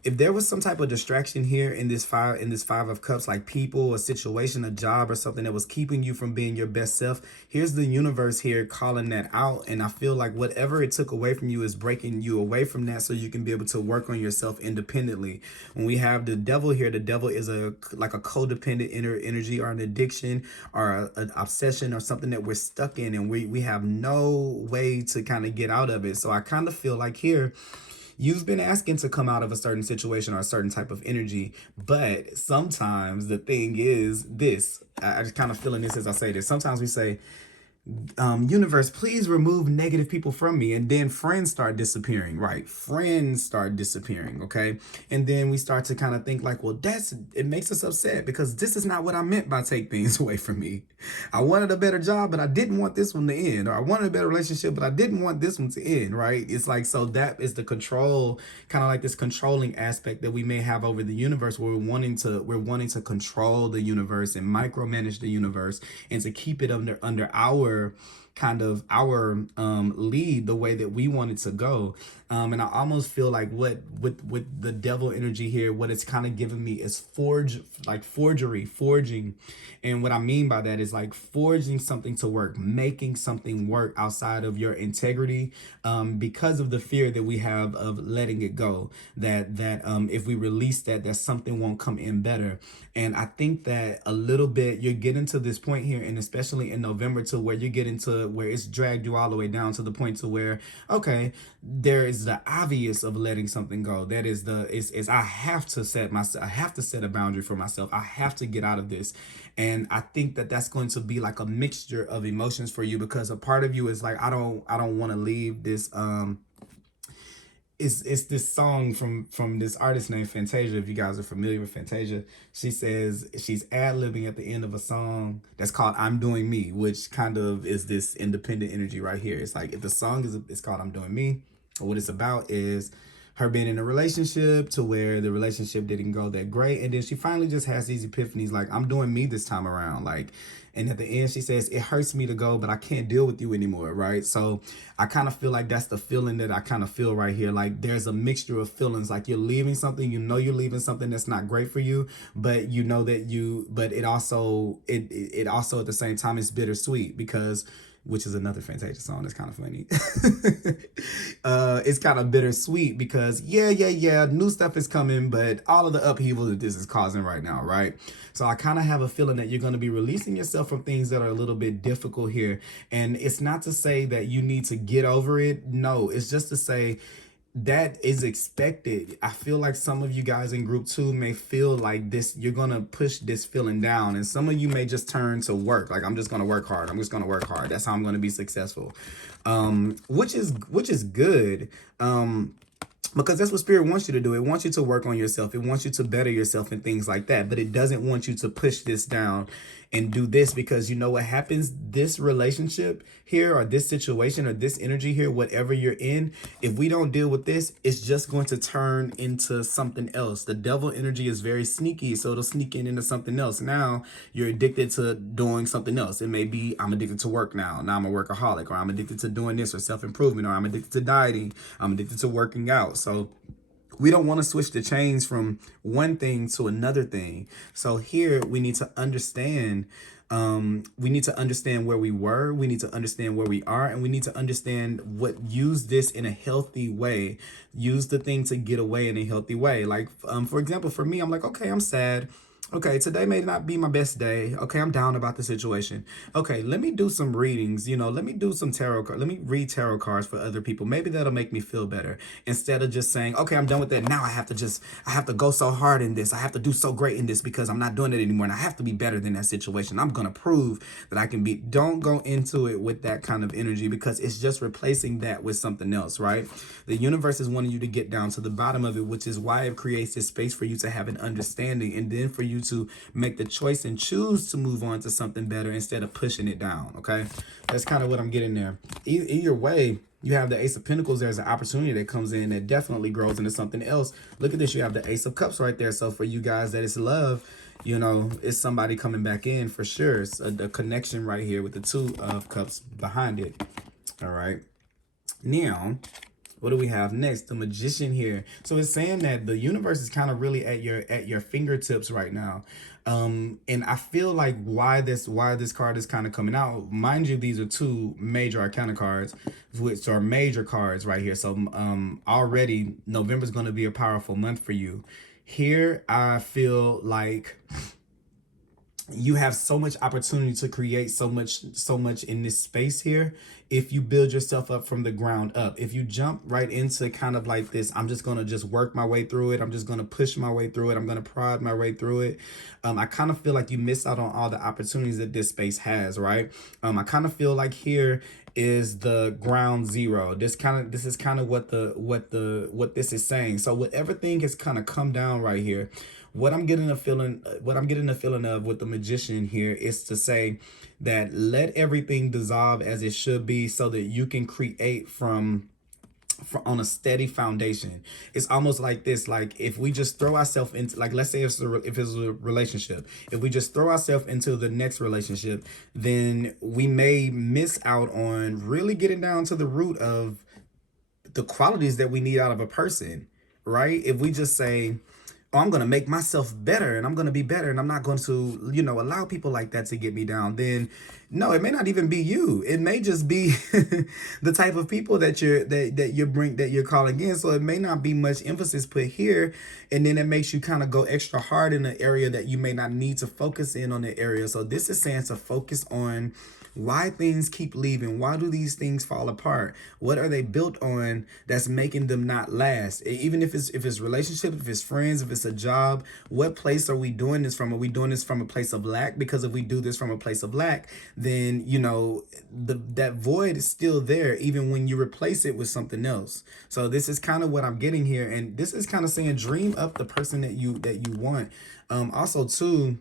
If there was some type of distraction here in this 5 of Cups, like people, a situation, a job, or something that was keeping you from being your best self, here's the universe here calling that out. And I feel like whatever it took away from you is breaking you away from that, so you can be able to work on yourself independently. When we have the Devil here, the Devil is like a codependent energy, or an addiction, or an obsession, or something that we're stuck in, and we have no way to kind of get out of it. So I kind of feel like here, you've been asking to come out of a certain situation or a certain type of energy, but sometimes the thing is this. I just kind of feeling this as I say this. Sometimes we say, universe, please remove negative people from me. And then friends start disappearing, right? Friends start disappearing, okay? And then we start to kind of think like, well, it makes us upset, because this is not what I meant by take things away from me. I wanted a better job, but I didn't want this one to end. Or I wanted a better relationship, but I didn't want this one to end, right? It's like, so that is the control, kind of like this controlling aspect that we may have over the universe, where we're wanting to control the universe and micromanage the universe, and to keep it under our lead, the way that we want it to go. And I almost feel like with the Devil energy here, what it's kind of giving me is forging. And what I mean by that is like forging something to work, making something work outside of your integrity, because of the fear that we have of letting it go, that if we release that something won't come in better. And I think that a little bit you're getting to this point here, and especially in November, to where you're getting to where it's dragged you all the way down to the point to where, okay, there is the obvious of letting something go. That is I have to set a boundary for myself. I have to get out of this. And I think that that's going to be like a mixture of emotions for you, because a part of you is like, I don't want to leave this. It's this song from this artist named Fantasia. If you guys are familiar with Fantasia, she says she's ad-libbing at the end of a song that's called "I'm Doing Me," which kind of is this independent energy right here. It's like, if the song is called "I'm Doing Me," or what it's about is her being in a relationship to where the relationship didn't go that great, and then she finally just has these epiphanies like, I'm doing me this time around, like. And at the end, she says, it hurts me to go, but I can't deal with you anymore, right? So I kind of feel like that's the feeling that I kind of feel right here. Like, there's a mixture of feelings. Like, you're leaving something, you're leaving something that's not great for you, but but it also at the same time is bittersweet, because which is another Fantasia song that's kind of funny. It's kind of bittersweet because new stuff is coming, but all of the upheaval that this is causing right now, right? So I kind of have a feeling that you're going to be releasing yourself from things that are a little bit difficult here. And it's not to say that you need to get over it. No, it's just to say that is expected. I feel like some of you guys in group 2 may feel like this, you're going to push this feeling down. And some of you may just turn to work. Like, I'm just going to work hard. I'm just going to work hard. That's how I'm going to be successful. Which is good. Because that's what Spirit wants you to do. It wants you to work on yourself. It wants you to better yourself and things like that. But it doesn't want you to push this down and do this, because you know what happens? This relationship here, or this situation, or this energy here, whatever you're in, if we don't deal with this, it's just going to turn into something else. The devil energy is very sneaky, so it'll sneak into something else. Now you're addicted to doing something else. It may be, I'm addicted to work now. Now I'm a workaholic, or I'm addicted to doing this, or self-improvement, or I'm addicted to dieting. I'm addicted to working out. So we don't want to switch the chains from one thing to another thing. So here we need to understand, where we were, we need to understand where we are, and we need to understand use this in a healthy way. Use the thing to get away in a healthy way. Like, for example, for me, I'm like, okay, I'm sad. Okay, today may not be my best day. Okay, I'm down about the situation. Okay, let me do some readings. Let me do some tarot cards. Let me read tarot cards for other people. Maybe that'll make me feel better. Instead of just saying, okay, I'm done with that. Now I have to go so hard in this. I have to do so great in this because I'm not doing it anymore. And I have to be better than that situation. I'm going to prove that I can be. Don't go into it with that kind of energy, because it's just replacing that with something else, right? The universe is wanting you to get down to the bottom of it, which is why it creates this space for you to have an understanding, and then for you to make the choice and choose to move on to something better instead of pushing it down. Okay, that's kind of what I'm getting there. Either way, you have the Ace of Pentacles. There's an opportunity that comes in that definitely grows into something else. Look at this. You have the Ace of Cups right there. So for you guys that is love, it's somebody coming back in for sure. It's a connection right here with the Two of Cups behind it. All right. Now, what do we have next? The Magician here. So it's saying that the universe is kind of really at your fingertips right now. And I feel like why this card is kind of coming out. Mind you, these are two major arcana cards, which are major cards right here. So already November is going to be a powerful month for you. Here, I feel like you have so much opportunity to create so much in this space here if you build yourself up from the ground up. If you jump right into kind of like this, I'm just going to just work my way through it. I'm just going to push my way through it. I'm going to prod my way through it. I kind of feel like you miss out on all the opportunities that this space has, right? I kind of feel like here is the ground zero. This is kind of what this is saying. So whatever thing has kind of come down right here, what I'm getting a feeling of with the Magician here is to say that let everything dissolve as it should be, so that you can create from on a steady foundation. It's almost like this, like if we just throw ourselves into, like, let's say if it's a relationship, if we just throw ourselves into the next relationship, then we may miss out on really getting down to the root of the qualities that we need out of a person, right? If we just say, oh, I'm going to make myself better and I'm going to be better and I'm not going to, allow people like that to get me down, then no, it may not even be you. It may just be the type of people that you're calling in. So it may not be much emphasis put here. And then it makes you kind of go extra hard in an area that you may not need to focus in on the area. So this is saying to focus on why things keep leaving. Why do these things fall apart? What are they built on that's making them not last? Even if it's relationship, if it's friends, if it's a job, what place are we doing this from? Are we doing this from a place of lack? Because if we do this from a place of lack, then that void is still there even when you replace it with something else. So this is kind of what I'm getting here, and this is kind of saying dream up the person that you want. Also too,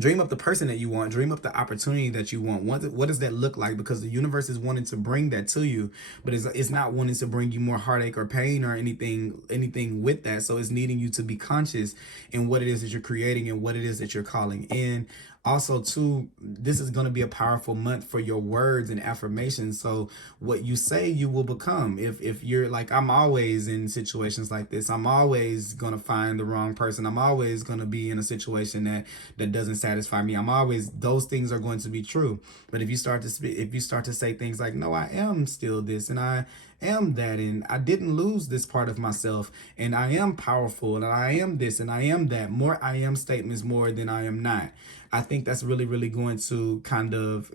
dream up the person that you want. Dream up the opportunity that you want. What does that look like? Because the universe is wanting to bring that to you, but it's not wanting to bring you more heartache or pain or anything with that. So it's needing you to be conscious in what it is that you're creating and what it is that you're calling in. Also too, this is going to be a powerful month for your words and affirmations. So what you say, you will become. If you're like, I'm always in situations like this, I'm always going to find the wrong person, I'm always going to be in a situation that doesn't satisfy me, I'm always, those things are going to be true. But if you start to speak, if you start to say things like, no, I am still this, and I am that, and I didn't lose this part of myself, and I am powerful, and I am this, and I am that, more I am statements more than I am not. I think that's really, really going to kind of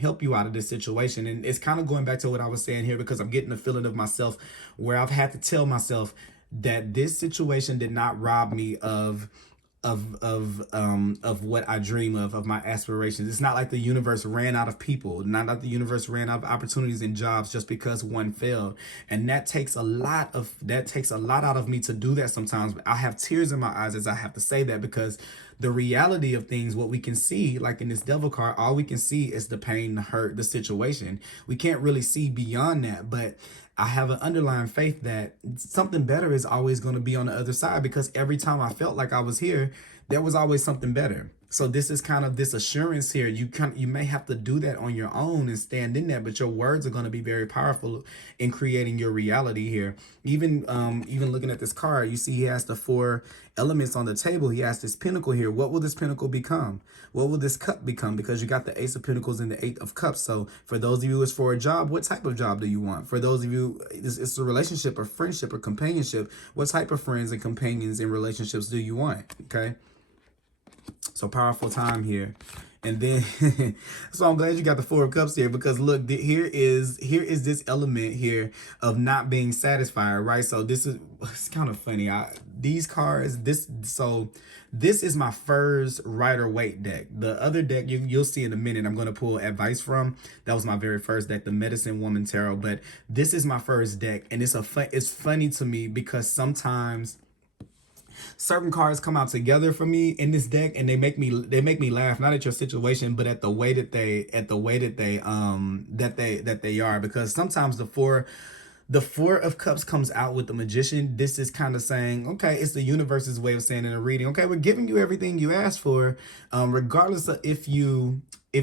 help you out of this situation. And it's kind of going back to what I was saying here, because I'm getting a feeling of myself where I've had to tell myself that this situation did not rob me of what I dream of my aspirations. It's not like the universe ran out of people, not like the universe ran out of opportunities and jobs just because one failed. And that takes a lot out of me to do that sometimes. I have tears in my eyes as I have to say that, because the reality of things, what we can see, like in this devil card, all we can see is the pain, the hurt, the situation. We can't really see beyond that. But I have an underlying faith that something better is always going to be on the other side, because every time I felt like I was here, there was always something better. So this is kind of this assurance here. You may have to do that on your own and stand in that, but your words are going to be very powerful in creating your reality here. Even looking at this card, you see he has the 4 elements on the table. He has this pinnacle here. What will this pinnacle become? What will this cup become? Because you got the Ace of Pentacles and the 8 of Cups. So for those of you, it's for a job. What type of job do you want? For those of you, it's a relationship or friendship or companionship. What type of friends and companions and relationships do you want? Okay. So powerful time here. And then, so I'm glad you got the 4 of Cups here, because look, here is this element here of not being satisfied, right? So it's kind of funny. These cards, this is my first Rider-Waite deck. The other deck you'll see in a minute, I'm going to pull advice from. That was my very first deck, the Medicine Woman Tarot. But this is my first deck, and it's funny to me because sometimes certain cards come out together for me in this deck, and they make me laugh, not at your situation, but at the way that they are. Because sometimes the four of Cups comes out with the Magician. This is kind of saying, okay, it's the universe's way of saying in a reading, okay, we're giving you everything you asked for, regardless of if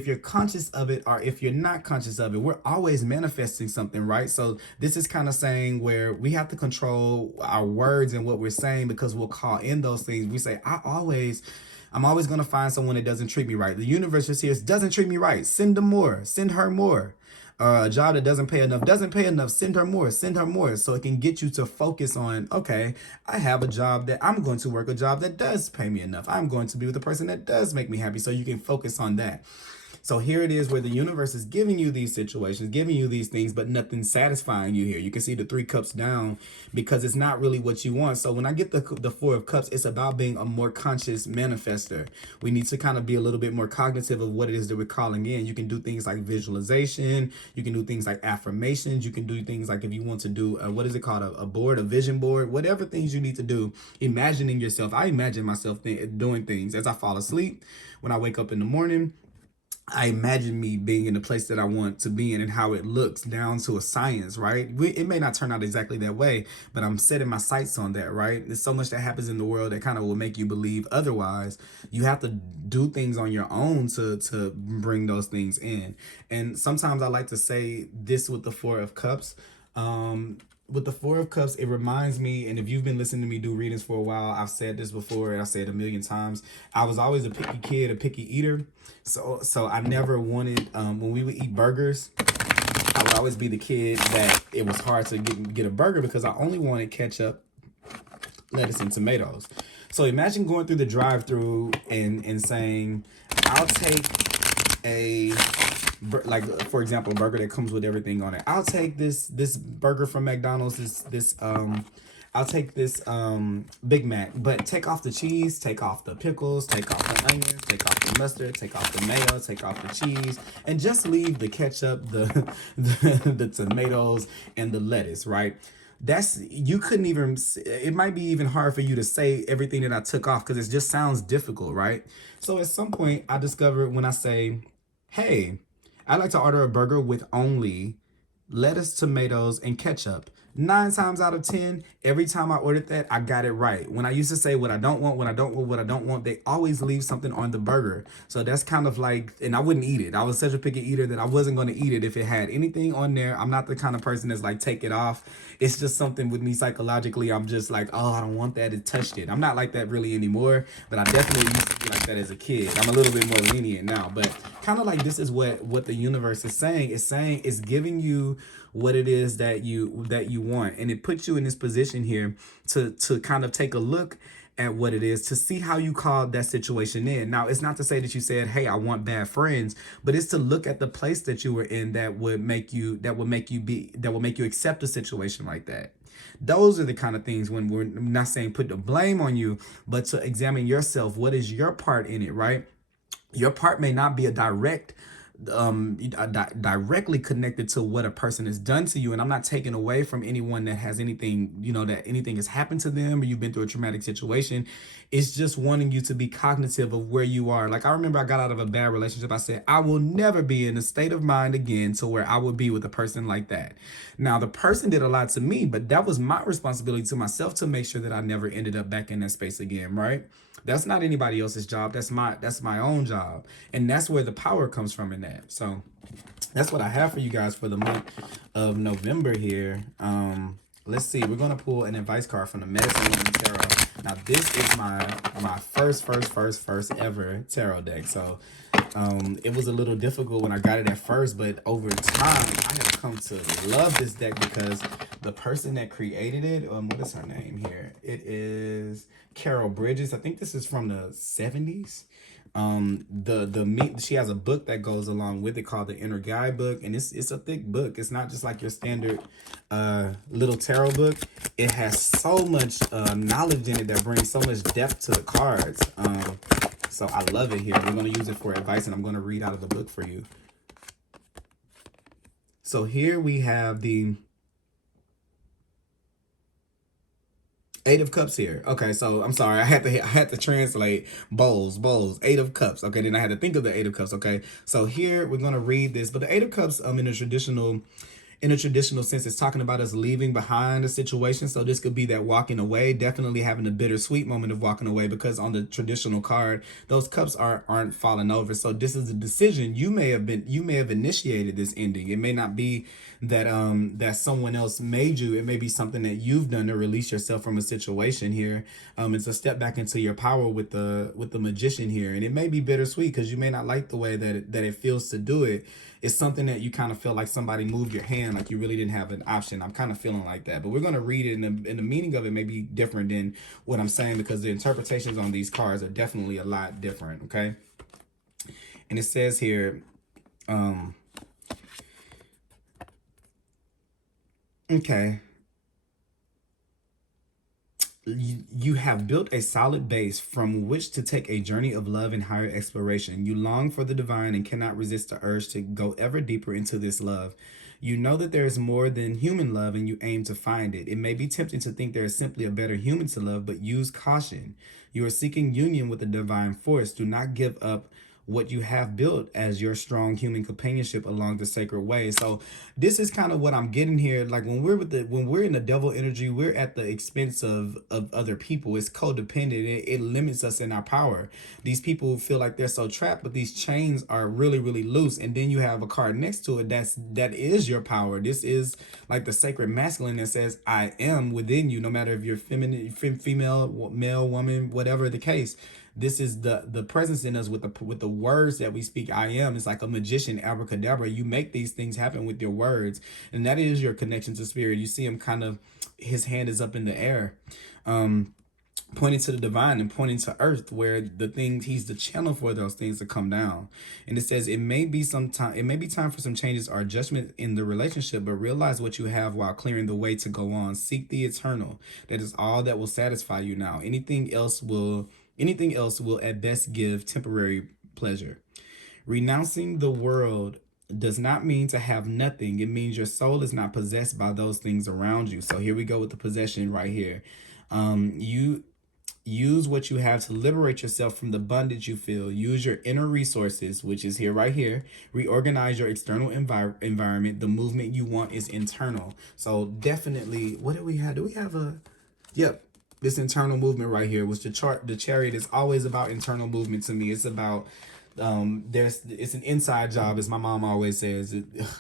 you're conscious of it or if you're not conscious of it. We're always manifesting something, right? So this is kind of saying where we have to control our words and what we're saying, because we'll call in those things. We say, I'm always going to find someone that doesn't treat me right. The universe just here doesn't treat me right. Send them more. Send her more. A job that doesn't pay enough, send her more. So it can get you to focus on, okay, I have a job that I'm going to work, a job that does pay me enough. I'm going to be with a person that does make me happy. So you can focus on that. So here it is where the universe is giving you these situations, giving you these things, but nothing satisfying you here. You can see the 3 cups down because it's not really what you want. So when I get the 4 of Cups, it's about being a more conscious manifester. We need to kind of be a little bit more cognitive of what it is that we're calling in. You can do things like visualization. You can do things like affirmations. You can do things like, if you want to do, what is it called? A board, a vision board, whatever things you need to do, imagining yourself. I imagine myself doing things as I fall asleep. When I wake up in the morning, I imagine me being in the place that I want to be in and how it looks down to a science, right? It may not turn out exactly that way, but I'm setting my sights on that, right? There's so much that happens in the world that kind of will make you believe otherwise. You have to do things on your own to bring those things in. And sometimes I like to say this with the 4 of Cups. With the 4 of Cups, it reminds me, and if you've been listening to me do readings for a while, I've said this before, and I've said it a million times. I was always a picky kid, a picky eater. So I never wanted, when we would eat burgers, I would always be the kid that it was hard to get a burger because I only wanted ketchup, lettuce, and tomatoes. So imagine going through the drive-through and saying, I'll take like, for example, a burger that comes with everything on it. I'll take this burger from McDonald's, I'll take this Big Mac, but take off the cheese, take off the pickles, take off the onions, take off the mustard, take off the mayo, take off the cheese, and just leave the ketchup, the tomatoes, and the lettuce, right? You couldn't even, it might be even hard for you to say everything that I took off because it just sounds difficult, right? So at some point I discovered when I say, hey, I'd like to order a burger with only lettuce, tomatoes, and ketchup. 9 times out of 10, every time I ordered that, I got it right. When I used to say what I don't want, what I don't want, what I don't want, they always leave something on the burger. So that's kind of like, and I wouldn't eat it. I was such a picky eater that I wasn't going to eat it if it had anything on there. I'm not the kind of person that's like, take it off. It's just something with me psychologically. I'm just like, oh, I don't want that. It touched it. I'm not like that really anymore, but I definitely used to be like that as a kid. I'm a little bit more lenient now, but kind of like this is what the universe is saying. It's saying it's giving you what it is that you want, and it puts you in this position here to kind of take a look at what it is, to see how you called that situation in. Now, it's not to say that you said, hey, I want bad friends, but it's to look at the place that you were in that would make you accept a situation like that. Those are the kind of things, when we're not saying put the blame on you, but to examine yourself. What is your part in it, right? Your part may not be a directly connected to what a person has done to you, and I'm not taking away from anyone that has anything, that anything has happened to them or you've been through a traumatic situation. It's just wanting you to be cognitive of where you are. Like, I remember I got out of a bad relationship. I said I will never be in a state of mind again to where I would be with a person like that. Now, the person did a lot to me, but that was my responsibility to myself to make sure that I never ended up back in that space again, right? That's not anybody else's job. That's my own job. And that's where the power comes from in that. So that's what I have for you guys for the month of November here. Let's see. We're gonna pull an advice card from the Medicine Woman Tarot. Now, this is my first ever tarot deck. So it was a little difficult when I got it at first, but over time I have come to love this deck because the person that created it, what is her name here? It is Carol Bridges. I think this is from the 70s. She has a book that goes along with it called the Inner Guidebook, and it's a thick book. It's not just like your standard little tarot book. It has so much knowledge in it that brings so much depth to the cards. So I love it here. We're going to use it for advice, and I'm going to read out of the book for you. So here we have the 8 of Cups here. Okay, so I'm sorry. I had to translate bowls, 8 of Cups. Okay, then I had to think of the 8 of Cups. Okay, so here we're going to read this. But the 8 of Cups in a traditional sense, it's talking about us leaving behind a situation. So this could be that walking away, definitely having a bittersweet moment of walking away, because on the traditional card, those cups aren't falling over. So this is a decision. You may have initiated this ending. It may not be that someone else made you. It may be something that you've done to release yourself from a situation here. It's a step back into your power with the Magician here. And it may be bittersweet because you may not like the way that it feels to do it. It's something that you kind of feel like somebody moved your hand, like you really didn't have an option. I'm kind of feeling like that. But we're going to read it, and the meaning of it may be different than what I'm saying, because the interpretations on these cards are definitely a lot different, okay? And it says here, okay, you have built a solid base from which to take a journey of love and higher exploration. You long for the divine and cannot resist the urge to go ever deeper into this love. You know that there is more than human love, and you aim to find it. It may be tempting to think there is simply a better human to love, but use caution. You are seeking union with the divine force. Do not give up what you have built as your strong human companionship along the sacred way. So this is kind of what I'm getting here. Like, when we're in the devil energy, we're at the expense of other people. It's codependent. It limits us in our power. These people feel like they're so trapped, but these chains are really, really loose. And then you have a card next to it that is your power. This is like the sacred masculine that says, I am within you, no matter if you're feminine, female, male, woman, whatever the case. This is the presence in us with the words that we speak. I am. It's like a magician, abracadabra. You make these things happen with your words, and that is your connection to spirit. You see him kind of, his hand is up in the air, pointing to the divine and pointing to earth, where the things, he's the channel for those things to come down. And it says it may be time for some changes or adjustment in the relationship, but realize what you have while clearing the way to go on. Seek the eternal. That is all that will satisfy you now. Anything else will at best give temporary pleasure. Renouncing the world does not mean to have nothing. It means your soul is not possessed by those things around you. So here we go with the possession right here. Use what you have to liberate yourself from the bondage you feel. Use your inner resources, which is here, right here. Reorganize your external environment. The movement you want is internal. So definitely, what do we have? Do we have a, yep, this internal movement right here, which the chariot is always about internal movement to me. It's about, it's an inside job, as my mom always says.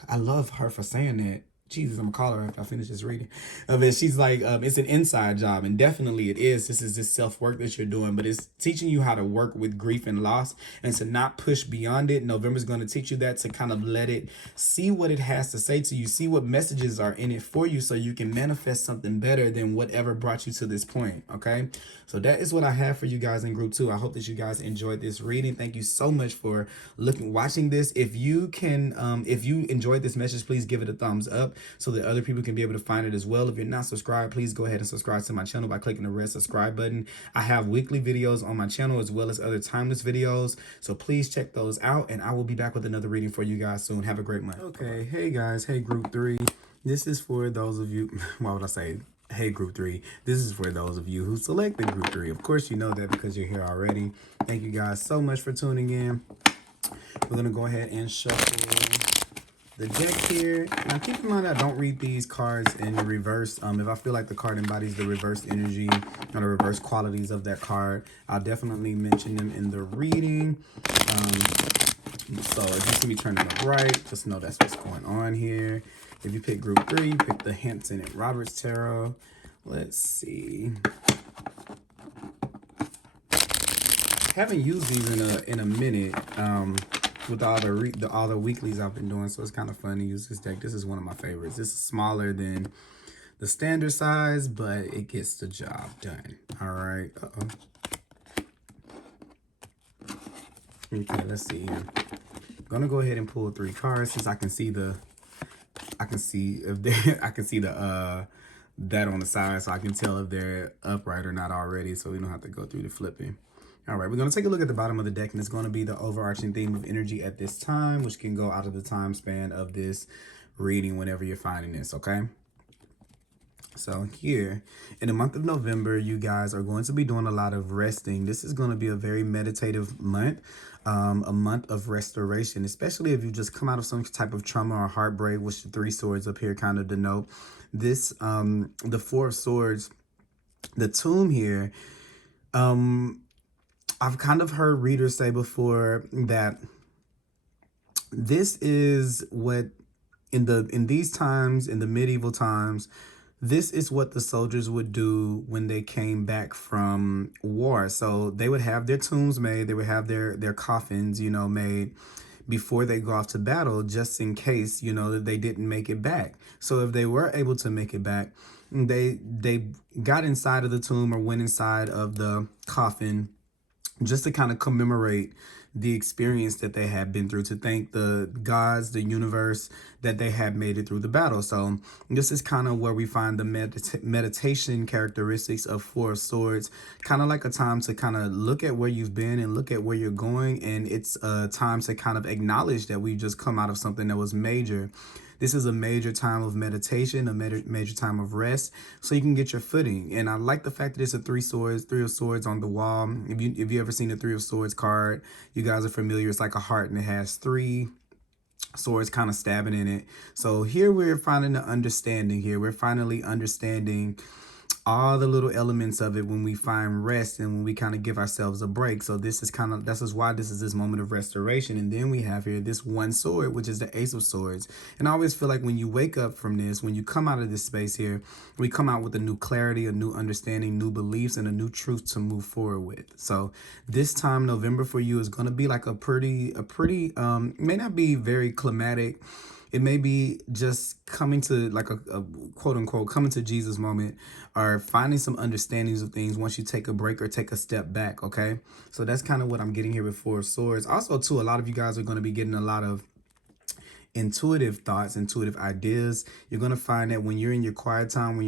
I love her for saying that. Jesus, I'm gonna call her after I finish this reading of it. She's like, it's an inside job, and definitely it is. This is this self-work that you're doing, but it's teaching you how to work with grief and loss and to not push beyond it. November's going to teach you that, to kind of let it see what it has to say to you, see what messages are in it for you, so you can manifest something better than whatever brought you to this point. Okay, so that is what I have for you guys in group 2. I hope that you guys enjoyed this reading. Thank you so much for watching this. If you can, if you enjoyed this message, please give it a thumbs up, so that other people can be able to find it as well. If you're not subscribed, please go ahead and subscribe to my channel by clicking the red subscribe button. I have weekly videos on my channel as well as other timeless videos, so please check those out, and I will be back with another reading for you guys soon. Have a great month. Okay, hey guys, hey group 3. This is for those of you, why would I say hey group 3? This is for those of you who selected group 3. Of course you know that because you're here already. Thank you guys so much for tuning in. We're gonna go ahead and shuffle the deck here. Now keep in mind, I don't read these cards in the reverse. If I feel like the card embodies the reverse energy or the reverse qualities of that card, I'll definitely mention them in the reading. So if you see me turning upright, just know that's what's going on here. If you pick group 3, you pick the HANSON and Roberts Tarot. Let's see. Haven't used these in a minute. With all the weeklies I've been doing, so it's kind of fun to use this deck. This is one of my favorites. This is smaller than the standard size, but it gets the job done. All right. Okay, let's see here. I'm gonna go ahead and pull 3 cards since I can see the that on the side, so I can tell if they're upright or not already, so we don't have to go through the flipping. All right, we're going to take a look at the bottom of the deck, and it's going to be the overarching theme of energy at this time, which can go out of the time span of this reading whenever you're finding this, okay? So here, in the month of November, you guys are going to be doing a lot of resting. This is going to be a very meditative month, a month of restoration, especially if you just come out of some type of trauma or heartbreak, which the 3 swords up here kind of denote. This, the 4 of swords, the tomb here, I've kind of heard readers say before that this is what in these times, in the medieval times, this is what the soldiers would do when they came back from war. So they would have their tombs made, they would have their coffins, you know, made before they go off to battle, just in case, you know, that they didn't make it back. So if they were able to make it back, they got inside of the tomb or went inside of the coffin just to kind of commemorate the experience that they had been through, to thank the gods, the universe, that they had made it through the battle. So this is kind of where we find the meditation characteristics of 4 of Swords, kind of like a time to kind of look at where you've been and look at where you're going. And it's a time to kind of acknowledge that we just come out of something that was major. This is a major time of meditation, a major time of rest, so you can get your footing. And I like the fact that it's a 3 of swords on the wall. If you ever seen a 3 of swords card, you guys are familiar. It's like a heart and it has 3 swords kind of stabbing in it. So here we're finding the understanding here. We're finally understanding all the little elements of it when we find rest and when we kind of give ourselves a break. So this is kind of, this is why this is this moment of restoration. And then we have here this 1 sword, which is the Ace of Swords. And I always feel like when you wake up from this, when you come out of this space here, we come out with a new clarity, a new understanding, new beliefs, and a new truth to move forward with. So this time, November for you is going to be like a pretty, may not be very climatic. It may be just coming to like a quote unquote coming to Jesus moment, or finding some understandings of things once you take a break or take a step back. Okay, so that's kind of what I'm getting here with 4 of Swords. Also too, a lot of you guys are going to be getting a lot of intuitive thoughts, intuitive ideas. You're going to find that when you're in your quiet time, when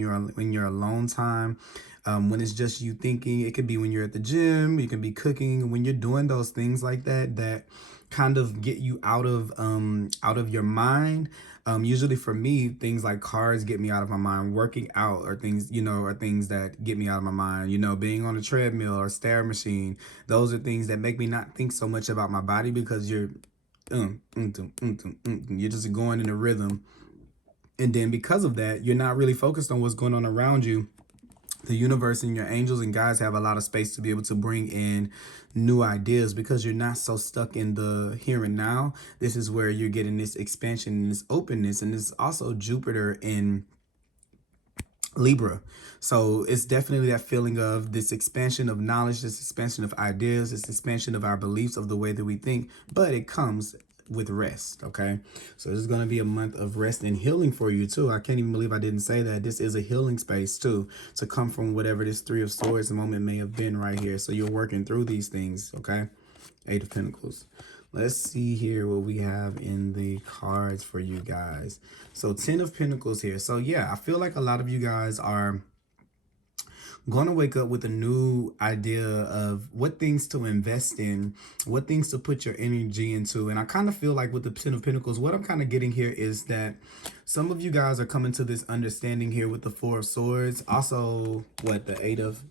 you're alone time, when it's just you thinking, it could be when you're at the gym, you can be cooking, when you're doing those things like that, that kind of get you out of your mind. Usually for me, things like cars get me out of my mind. Working out or things, are things that get me out of my mind. Being on a treadmill or stair machine. Those are things that make me not think so much about my body, because you're you're just going in a rhythm. And then because of that, you're not really focused on what's going on around you. The universe and your angels and guides have a lot of space to be able to bring in new ideas, because you're not so stuck in the here and now. This is where you're getting this expansion and this openness. And it's also Jupiter in Libra. So it's definitely that feeling of this expansion of knowledge, this expansion of ideas, this expansion of our beliefs, of the way that we think, but it comes with rest. Okay, so this is going to be a month of rest and healing for you too. I can't even believe I didn't say that. This is a healing space too, to come from whatever this Three of Swords moment may have been right here. So you're working through these things. Okay, Eight of Pentacles. Let's see here what we have in the cards for you guys. So 10 of Pentacles here. So yeah, I feel like a lot of you guys are going to wake up with a new idea of what things to invest in, what things to put your energy into. And I kind of feel like with the 10 of Pentacles, what I'm kind of getting here is that some of you guys are coming to this understanding here with the Four of Swords. Also, what, the Eight of...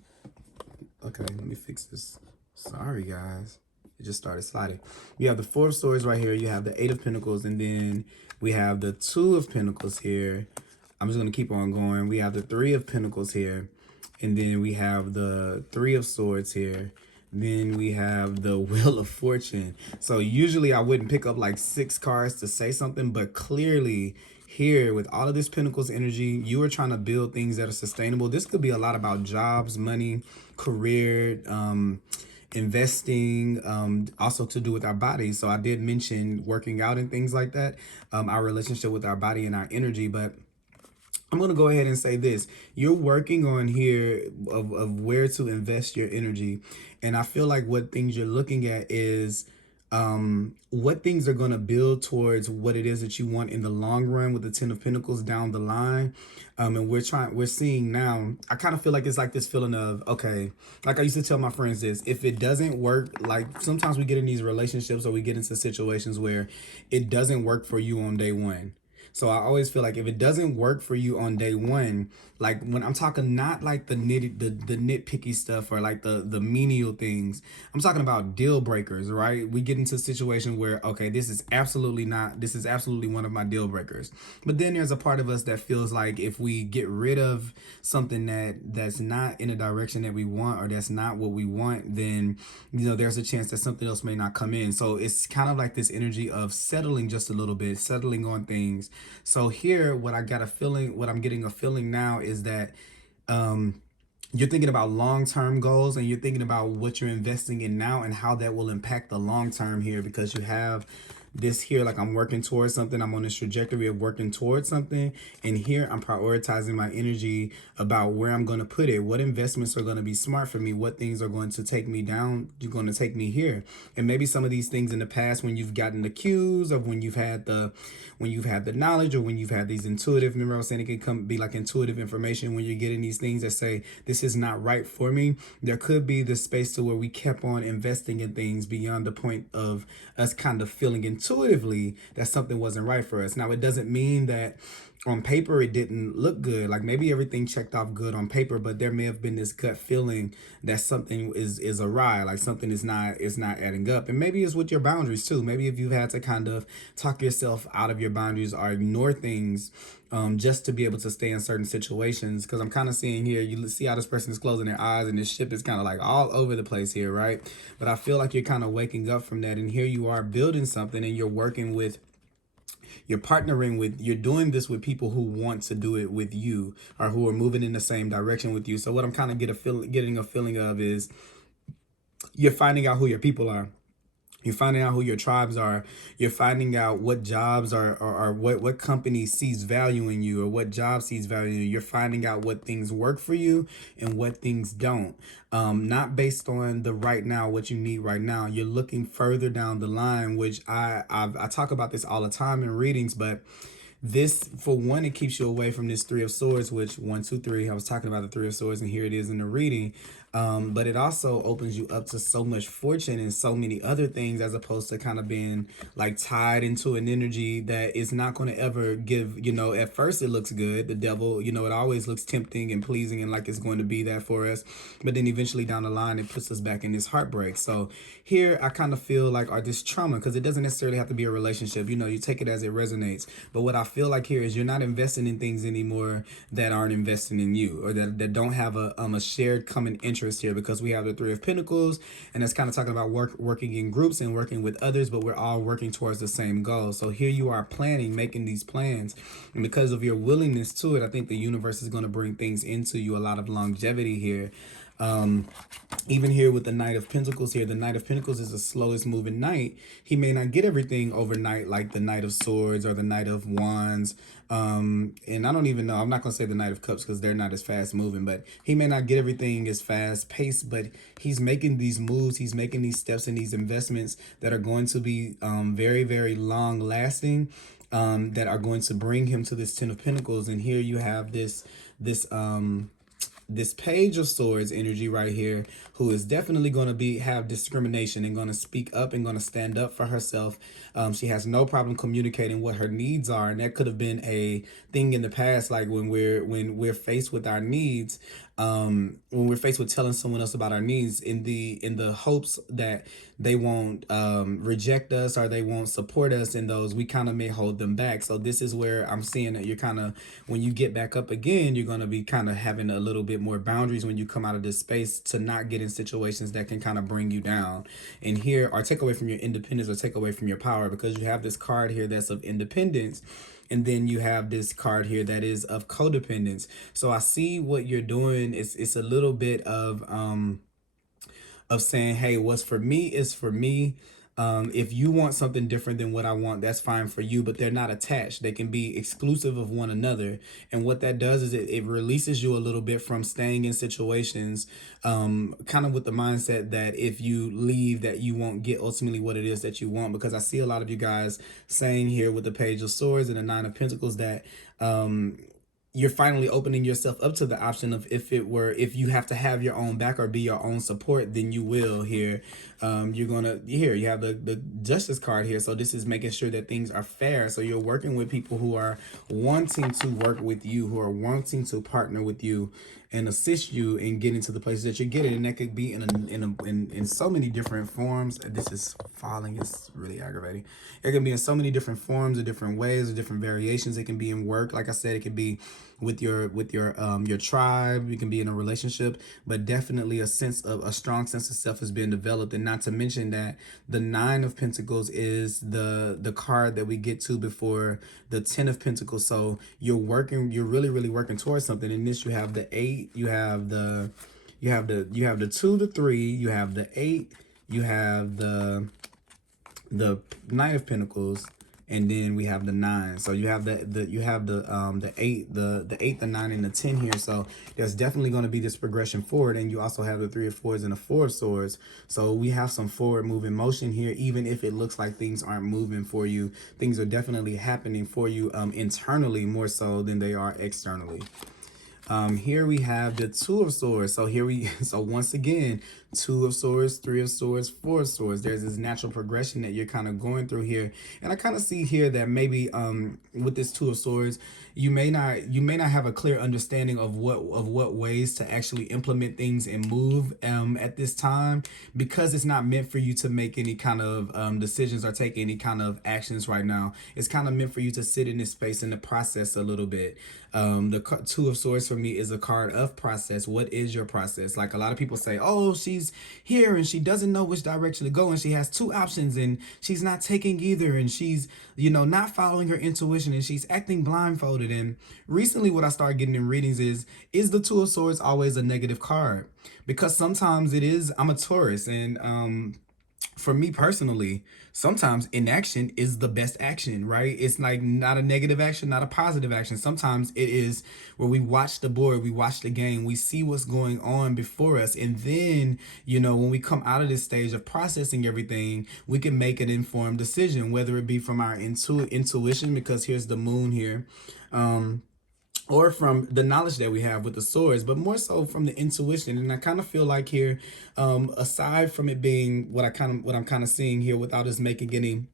Okay, let me fix this. Sorry, guys. It just started sliding. You have the Four of Swords right here. You have the Eight of Pentacles. And then we have the Two of Pentacles here. I'm just going to keep on going. We have the Three of Pentacles here. And then we have the Three of Swords here. Then we have the Wheel of Fortune. So usually I wouldn't pick up like 6 cards to say something, but clearly here with all of this Pentacles energy, you are trying to build things that are sustainable. This could be a lot about jobs, money, career, investing, also to do with our bodies. So I did mention working out and things like that, our relationship with our body and our energy. But I'm going to go ahead and say this. You're working on here of where to invest your energy. And I feel like what things you're looking at is what things are going to build towards what it is that you want in the long run with the 10 of Pentacles down the line. And we're seeing now, I kind of feel like it's like this feeling of, okay, like I used to tell my friends this, if it doesn't work, like sometimes we get in these relationships or we get into situations where it doesn't work for you on day one. So I always feel like if it doesn't work for you on day one, like when I'm talking not like the nitpicky stuff or like the menial things, I'm talking about deal breakers, right? We get into a situation where, okay, this is absolutely one of my deal breakers. But then there's a part of us that feels like if we get rid of something that's not in a direction that we want, or that's not what we want, then, there's a chance that something else may not come in. So it's kind of like this energy of settling just a little bit, settling on things. So here, what I'm getting a feeling now is that you're thinking about long-term goals, and you're thinking about what you're investing in now and how that will impact the long term here, because you have this here, like I'm working towards something. I'm on this trajectory of working towards something. And here I'm prioritizing my energy about where I'm going to put it. What investments are going to be smart for me? What things are going to take me down? You're going to take me here. And maybe some of these things in the past, when you've gotten the cues of when you've had the knowledge, or when you've had these intuitive, remember I was saying it can be like intuitive information when you're getting these things that say, this is not right for me. There could be this space to where we kept on investing in things beyond the point of us kind of feeling intuitively that something wasn't right for us. Now, it doesn't mean that on paper it didn't look good. Like maybe everything checked off good on paper, but there may have been this gut feeling that something is awry, like something is not adding up. And maybe it's with your boundaries too. Maybe if you've had to kind of talk yourself out of your boundaries or ignore things just to be able to stay in certain situations. Because I'm kind of seeing here, you see how this person is closing their eyes and this ship is kind of like all over the place here, right? But I feel like you're kind of waking up from that, and here you are building something, and you're working with, you're partnering with, you're doing this with people who want to do it with you, or who are moving in the same direction with you. So what I'm kind of getting a feeling of is you're finding out who your people are. You're finding out who your tribes are. You're finding out what jobs are, or what company sees value in you, or what job sees value in you. You're finding out what things work for you and what things don't. Not based on the right now, what you need right now. You're looking further down the line, which I talk about this all the time in readings, but this, for one, it keeps you away from this Three of Swords, which 1, 2, 3, I was talking about the Three of Swords, and here it is in the reading. But it also opens you up to so much fortune and so many other things, as opposed to kind of being like tied into an energy that is not going to ever give, at first it looks good. The devil, it always looks tempting and pleasing and like it's going to be that for us. But then eventually down the line, it puts us back in this heartbreak. So here I kind of feel like, or this trauma, because it doesn't necessarily have to be a relationship. You take it as it resonates. But what I feel like here is you're not investing in things anymore that aren't investing in you, or that don't have a shared common interest here, because we have the Three of Pentacles, and that's kind of talking about working in groups and working with others, but we're all working towards the same goal. So here you are planning, making these plans, and because of your willingness to it, I think the universe is going to bring things into you, a lot of longevity here. Even here with the Knight of Pentacles here, the Knight of Pentacles is the slowest moving knight. He may not get everything overnight like the Knight of Swords or the Knight of Wands. And I don't even know, I'm not going to say the Knight of Cups because they're not as fast moving, but he may not get everything as fast paced, but he's making these moves, he's making these steps and these investments that are going to be very, very long lasting, that are going to bring him to this Ten of Pentacles. And here you have this Page of Swords energy right here, who is definitely going to have discrimination and going to speak up and going to stand up for herself. She has no problem communicating what her needs are, and that could have been a thing in the past, like when we're faced with our needs, when we're faced with telling someone else about our needs in the hopes that they won't reject us or they won't support us in those, we kind of may hold them back. So this is where I'm seeing that you're kind of, when you get back up again, you're going to be kind of having a little bit more boundaries when you come out of this space, to not get in situations that can kind of bring you down and here, or take away from your independence, or take away from your power, because you have this card here that's of independence. And then you have this card here that is of codependence. So I see what you're doing. It's a little bit of saying, hey, what's for me is for me. If you want something different than what I want, that's fine for you, but they're not attached. They can be exclusive of one another. And what that does is it releases you a little bit from staying in situations, kind of with the mindset that if you leave, that you won't get ultimately what it is that you want. Because I see a lot of you guys saying here with the Page of Swords and the Nine of Pentacles that, you're finally opening yourself up to the option of, if you have to have your own back or be your own support, then you will here. You're gonna, here you have the Justice card here. So this is making sure that things are fair. So you're working with people who are wanting to work with you, who are wanting to partner with you and assist you in getting to the places that you're getting. And that could be in so many different forms. This is falling, it's really aggravating. It can be in so many different forms, or different ways, or different variations. It can be in work, like I said, it could be with your tribe. You can be in a relationship, but definitely a strong sense of self has been developed. And not to mention that the Nine of Pentacles is the card that we get to before the Ten of Pentacles. So you're really, really working towards something. In this, you have the 8, you have the 2, the 3, you have the 8, you have the Knight of Pentacles, and then we have the 9. So you have the 8, the 8, the 9, and the 10 here. So there's definitely going to be this progression forward. And you also have the 3 of Swords and the 4 of Swords. So we have some forward moving motion here. Even if it looks like things aren't moving for you, things are definitely happening for you internally, more so than they are externally. Here we have the 2 of Swords. So so once again, 2 of Swords, 3 of Swords, 4 of Swords. There's this natural progression that you're kind of going through here. And I kind of see here that maybe with this 2 of Swords, you may not have a clear understanding of what ways to actually implement things and move at this time, because it's not meant for you to make any kind of decisions or take any kind of actions right now. It's kind of meant for you to sit in this space and to process a little bit. The 2 of Swords for me is a card of process. What is your process? Like, a lot of people say, oh, she's here and she doesn't know which direction to go, and she has 2 options and she's not taking either, and she's, not following her intuition, and she's acting blindfolded. And recently what I started getting in readings is the 2 of Swords always a negative card? Because sometimes it is. I'm a Taurus, and for me personally, sometimes inaction is the best action, right? It's like not a negative action, not a positive action. Sometimes it is where we watch the board, we watch the game, we see what's going on before us. And then, when we come out of this stage of processing everything, we can make an informed decision, whether it be from our intuition, because here's the moon here, or from the knowledge that we have with the swords, but more so from the intuition. And I kind of feel like here, aside from it being what I'm kind of seeing here, without us making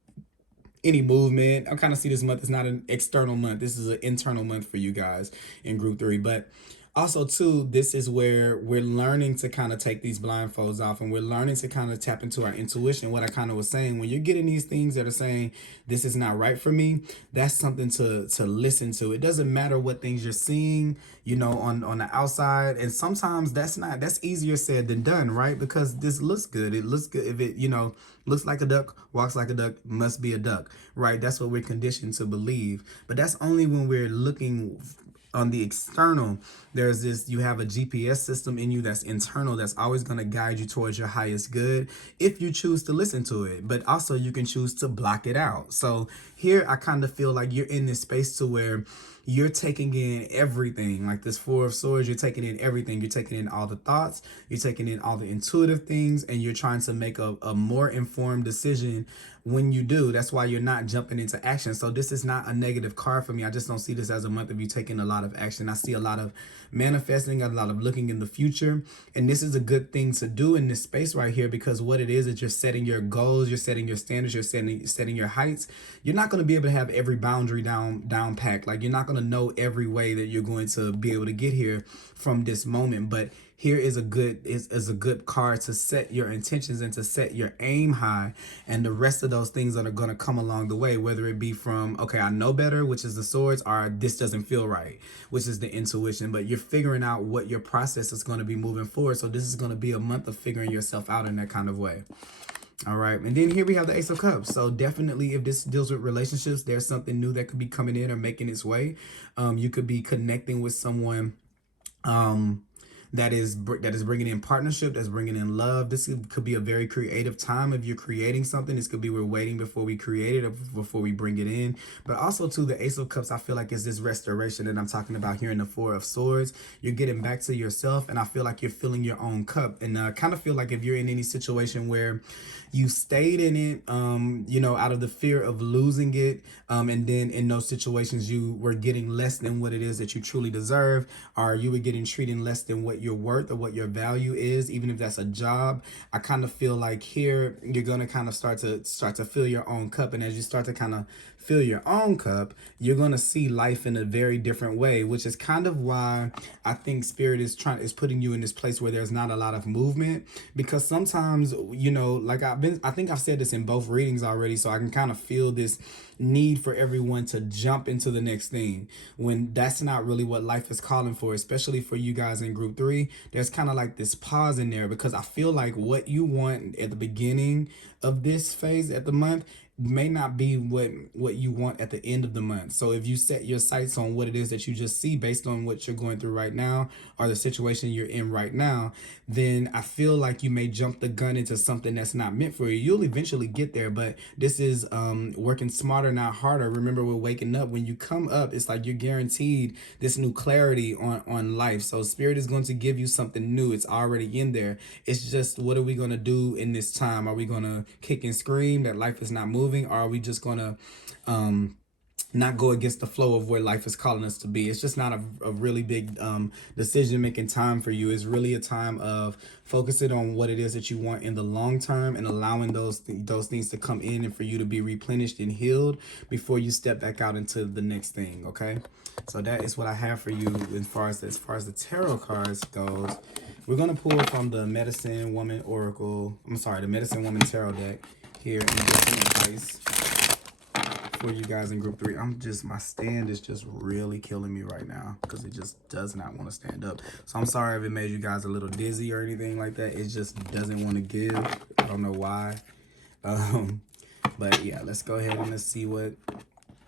any movement, I kind of see this month as not an external month. This is an internal month for you guys in group 3. But also too, this is where we're learning to kind of take these blindfolds off, and we're learning to kind of tap into our intuition. What I kind of was saying, when you're getting these things that are saying this is not right for me, that's something to listen to. It doesn't matter what things you're seeing, you know, on the outside. And sometimes that's easier said than done, right? Because this looks good. It looks good. If it, you know, looks like a duck, walks like a duck, must be a duck, right? That's what we're conditioned to believe. But that's only when we're looking on the external. There's this, you have a GPS system in you that's internal, that's always going to guide you towards your highest good if you choose to listen to it. But also you can choose to block it out. So here I kind of feel like you're in this space to where you're taking in everything. Like this 4 of Swords, you're taking in everything. You're taking in all the thoughts, you're taking in all the intuitive things, and you're trying to make a more informed decision when you do. That's why you're not jumping into action. So this is not a negative card for me. I just don't see this as a month of you taking a lot of action. I see a lot of manifesting, a lot of looking in the future. And this is a good thing to do in this space right here, because what it is you're setting your goals, you're setting your standards, you're setting your heights. You're not going to be able to have every boundary down packed. Like, you're not going to know every way that you're going to be able to get here from this moment. But here is a good card to set your intentions and to set your aim high, and the rest of those things that are going to come along the way, whether it be from, okay, I know better, which is the Swords, or this doesn't feel right, which is the intuition. But you're figuring out what your process is going to be moving forward. So this is going to be a month of figuring yourself out in that kind of way. All right. And then here we have the Ace of Cups. So definitely, if this deals with relationships, there's something new that could be coming in or making its way. You could be connecting with someone that is bringing in partnership, that's bringing in love. This could be a very creative time. If you're creating something, this could be we're waiting before we create it or before we bring it in. But also too, the Ace of Cups, I feel like, is this restoration that I'm talking about here in the 4 of Swords. You're getting back to yourself, and I feel like you're filling your own cup. And I kind of feel like if you're in any situation where you stayed in it, you know, out of the fear of losing it, and then in those situations you were getting less than what it is that you truly deserve, or you were getting treated less than what you're worth or what your value is, even if that's a job. I kind of feel like here you're going to kind of start to fill your own cup. And as you start to kind of fill your own cup, you're going to see life in a very different way, which is kind of why I think Spirit is putting you in this place where there's not a lot of movement. Because sometimes, you know, like I think I've said this in both readings already, so I can kind of feel this need for everyone to jump into the next thing, when that's not really what life is calling for. Especially for you guys in group 3, there's kind of like this pause in there, because I feel like what you want at the beginning of this phase at the month may not be what you want at the end of the month. So if you set your sights on what it is that you just see based on what you're going through right now, or the situation you're in right now, then I feel like you may jump the gun into something that's not meant for you. You'll eventually get there, but this is working smarter, not harder. Remember, we're waking up. When you come up, it's like you're guaranteed this new clarity on life. So Spirit is going to give you something new. It's already in there. It's just, what are we going to do in this time? Are we going to kick and scream that life is not moving? Or are we just going to not go against the flow of where life is calling us to be? It's just not a really big decision-making time for you. It's really a time of focusing on what it is that you want in the long term, and allowing those things to come in and for you to be replenished and healed before you step back out into the next thing. Okay, so that is what I have for you as far as the tarot cards goes. We're going to pull from the Medicine Woman Oracle. I'm sorry, the Medicine Woman Tarot deck here, and get some advice for you guys in group 3. My stand is just really killing me right now, because it just does not want to stand up. So I'm sorry if it made you guys a little dizzy or anything like that. It just doesn't want to give. I don't know why. But yeah, let's go ahead and let's see what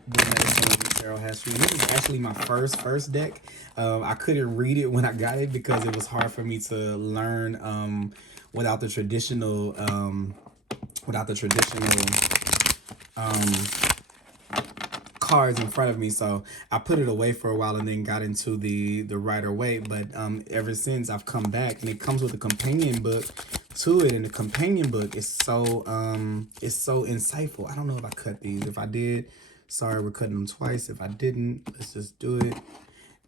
the Medicine Woman Tarot has for you. This is actually my first deck. I couldn't read it when I got it because it was hard for me to learn without the traditional cards in front of me. So I put it away for a while and then got into the RIDER-WAITE. But ever since, I've come back, and it comes with a companion book to it, and the companion book is so insightful. I don't know if I cut these. If I did, sorry, we're cutting them twice. If I didn't, let's just do it.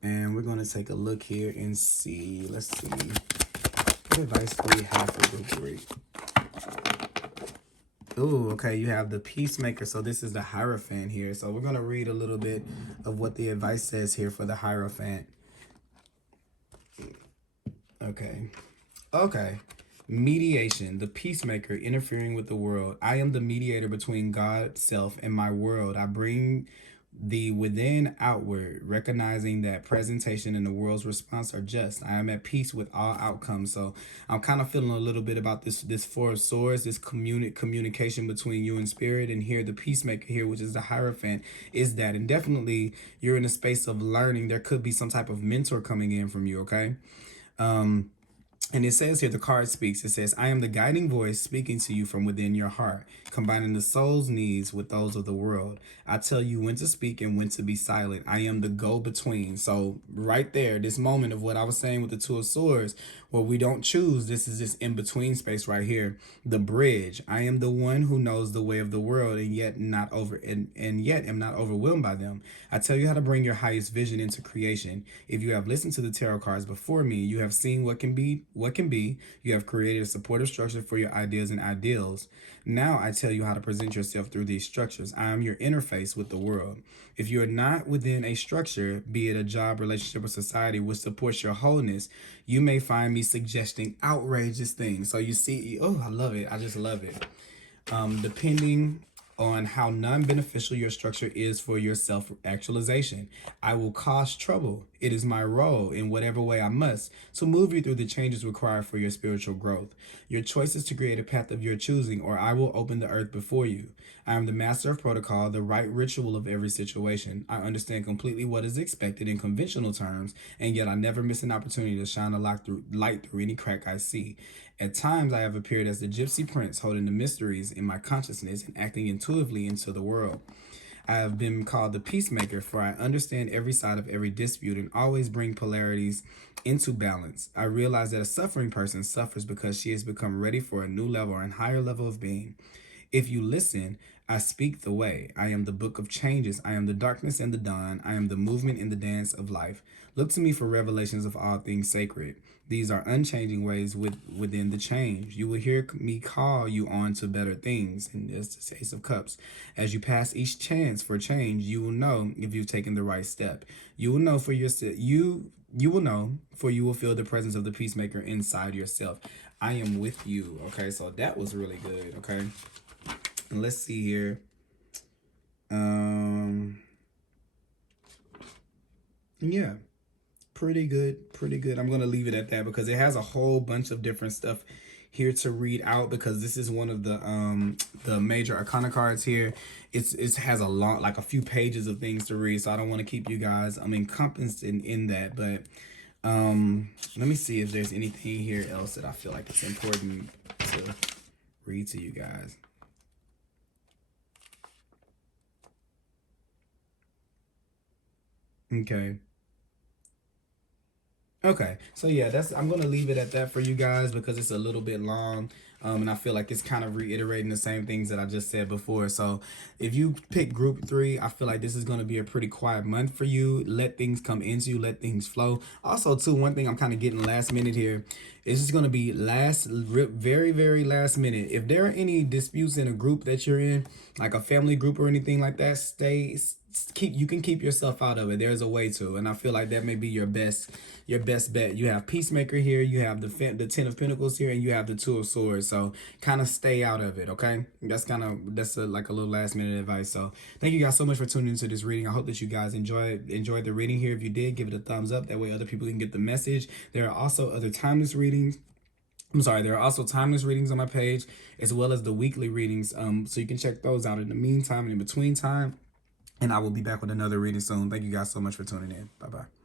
And we're going to take a look here and see. Let's see. What advice do we have for group 3? Ooh, okay, you have the peacemaker. So this is the Hierophant here. So we're going to read a little bit of what the advice says here for the Hierophant. Okay. Mediation, the peacemaker interfering with the world. I am the mediator between God, self, and my world. I bring the within outward, recognizing that presentation and the world's response are just. I am at peace with all outcomes. So I'm kind of feeling a little bit about this Four of Swords, this communication between you and spirit. And here the peacemaker here, which is the Hierophant, is that. And definitely you're in a space of learning. There could be some type of mentor coming in from you, okay? And it says here, the card speaks. It says, I am the guiding voice speaking to you from within your heart, combining the soul's needs with those of the world. I tell you when to speak and when to be silent. I am the go-between. So right there, this moment of what I was saying with the Two of Swords, where we don't choose, this is this in-between space right here. The bridge. I am the one who knows the way of the world and yet yet am not overwhelmed by them. I tell you how to bring your highest vision into creation. If you have listened to the tarot cards before me, you have seen what can be. You have created a supportive structure for your ideas and ideals. Now I tell you how to present yourself through these structures. I am your interface with the world. If you are not within a structure, be it a job, relationship, or society which supports your wholeness, you may find me suggesting outrageous things. So you see, oh, I love it. I just love it. Depending on how non-beneficial your structure is for your self-actualization. I will cause trouble. It is my role, in whatever way I must, to move you through the changes required for your spiritual growth. Your choice is to create a path of your choosing, or I will open the earth before you. I am the master of protocol, the right ritual of every situation. I understand completely what is expected in conventional terms, and yet I never miss an opportunity to shine a light through any crack I see. At times, I have appeared as the gypsy prince, holding the mysteries in my consciousness and acting intuitively into the world. I have been called the peacemaker, for I understand every side of every dispute and always bring polarities into balance. I realize that a suffering person suffers because she has become ready for a new level or a higher level of being. If you listen, I speak the way. I am the book of changes. I am the darkness and the dawn. I am the movement and the dance of life. Look to me for revelations of all things sacred. These are unchanging ways within the change. You will hear me call you on to better things. And there's the Ace of Cups. As you pass each chance for change, you will know if you've taken the right step. You will know for yourself. You will know, for you will feel the presence of the peacemaker inside yourself. I am with you. Okay, so that was really good. Okay. Let's see here. Yeah, pretty good. I'm going to leave it at that because it has a whole bunch of different stuff here to read out, because this is one of the major arcana cards here. It has a lot, like a few pages of things to read, so I don't want to keep you guys encompassed in that. But let me see if there's anything here else that I feel like it's important to read to you guys. Okay, so yeah, I'm gonna leave it at that for you guys because it's a little bit long, and I feel like it's kind of reiterating the same things that I just said before. So if you pick group 3, I feel like this is gonna be a pretty quiet month for you. Let things come into you, let things flow. Also, too, one thing I'm kind of getting last minute here, it's just gonna be very, very last minute. If there are any disputes in a group that you're in, like a family group or anything like that, you can keep yourself out of it. There's a way to, and I feel like that may be your best bet. You have peacemaker here, you have the 10 of Pentacles here, and you have the 2 of Swords. So kind of stay out of it. Okay, that's like a little last minute advice. So thank you guys so much for tuning into this reading. I hope that you guys enjoyed the reading here. If you did, give it a thumbs up. That way other people can get the message. There are also other timeless readings. There are also timeless readings on my page, as well as the weekly readings. So you can check those out in the meantime and in between time. And I will be back with another reading soon. Thank you guys so much for tuning in. Bye-bye.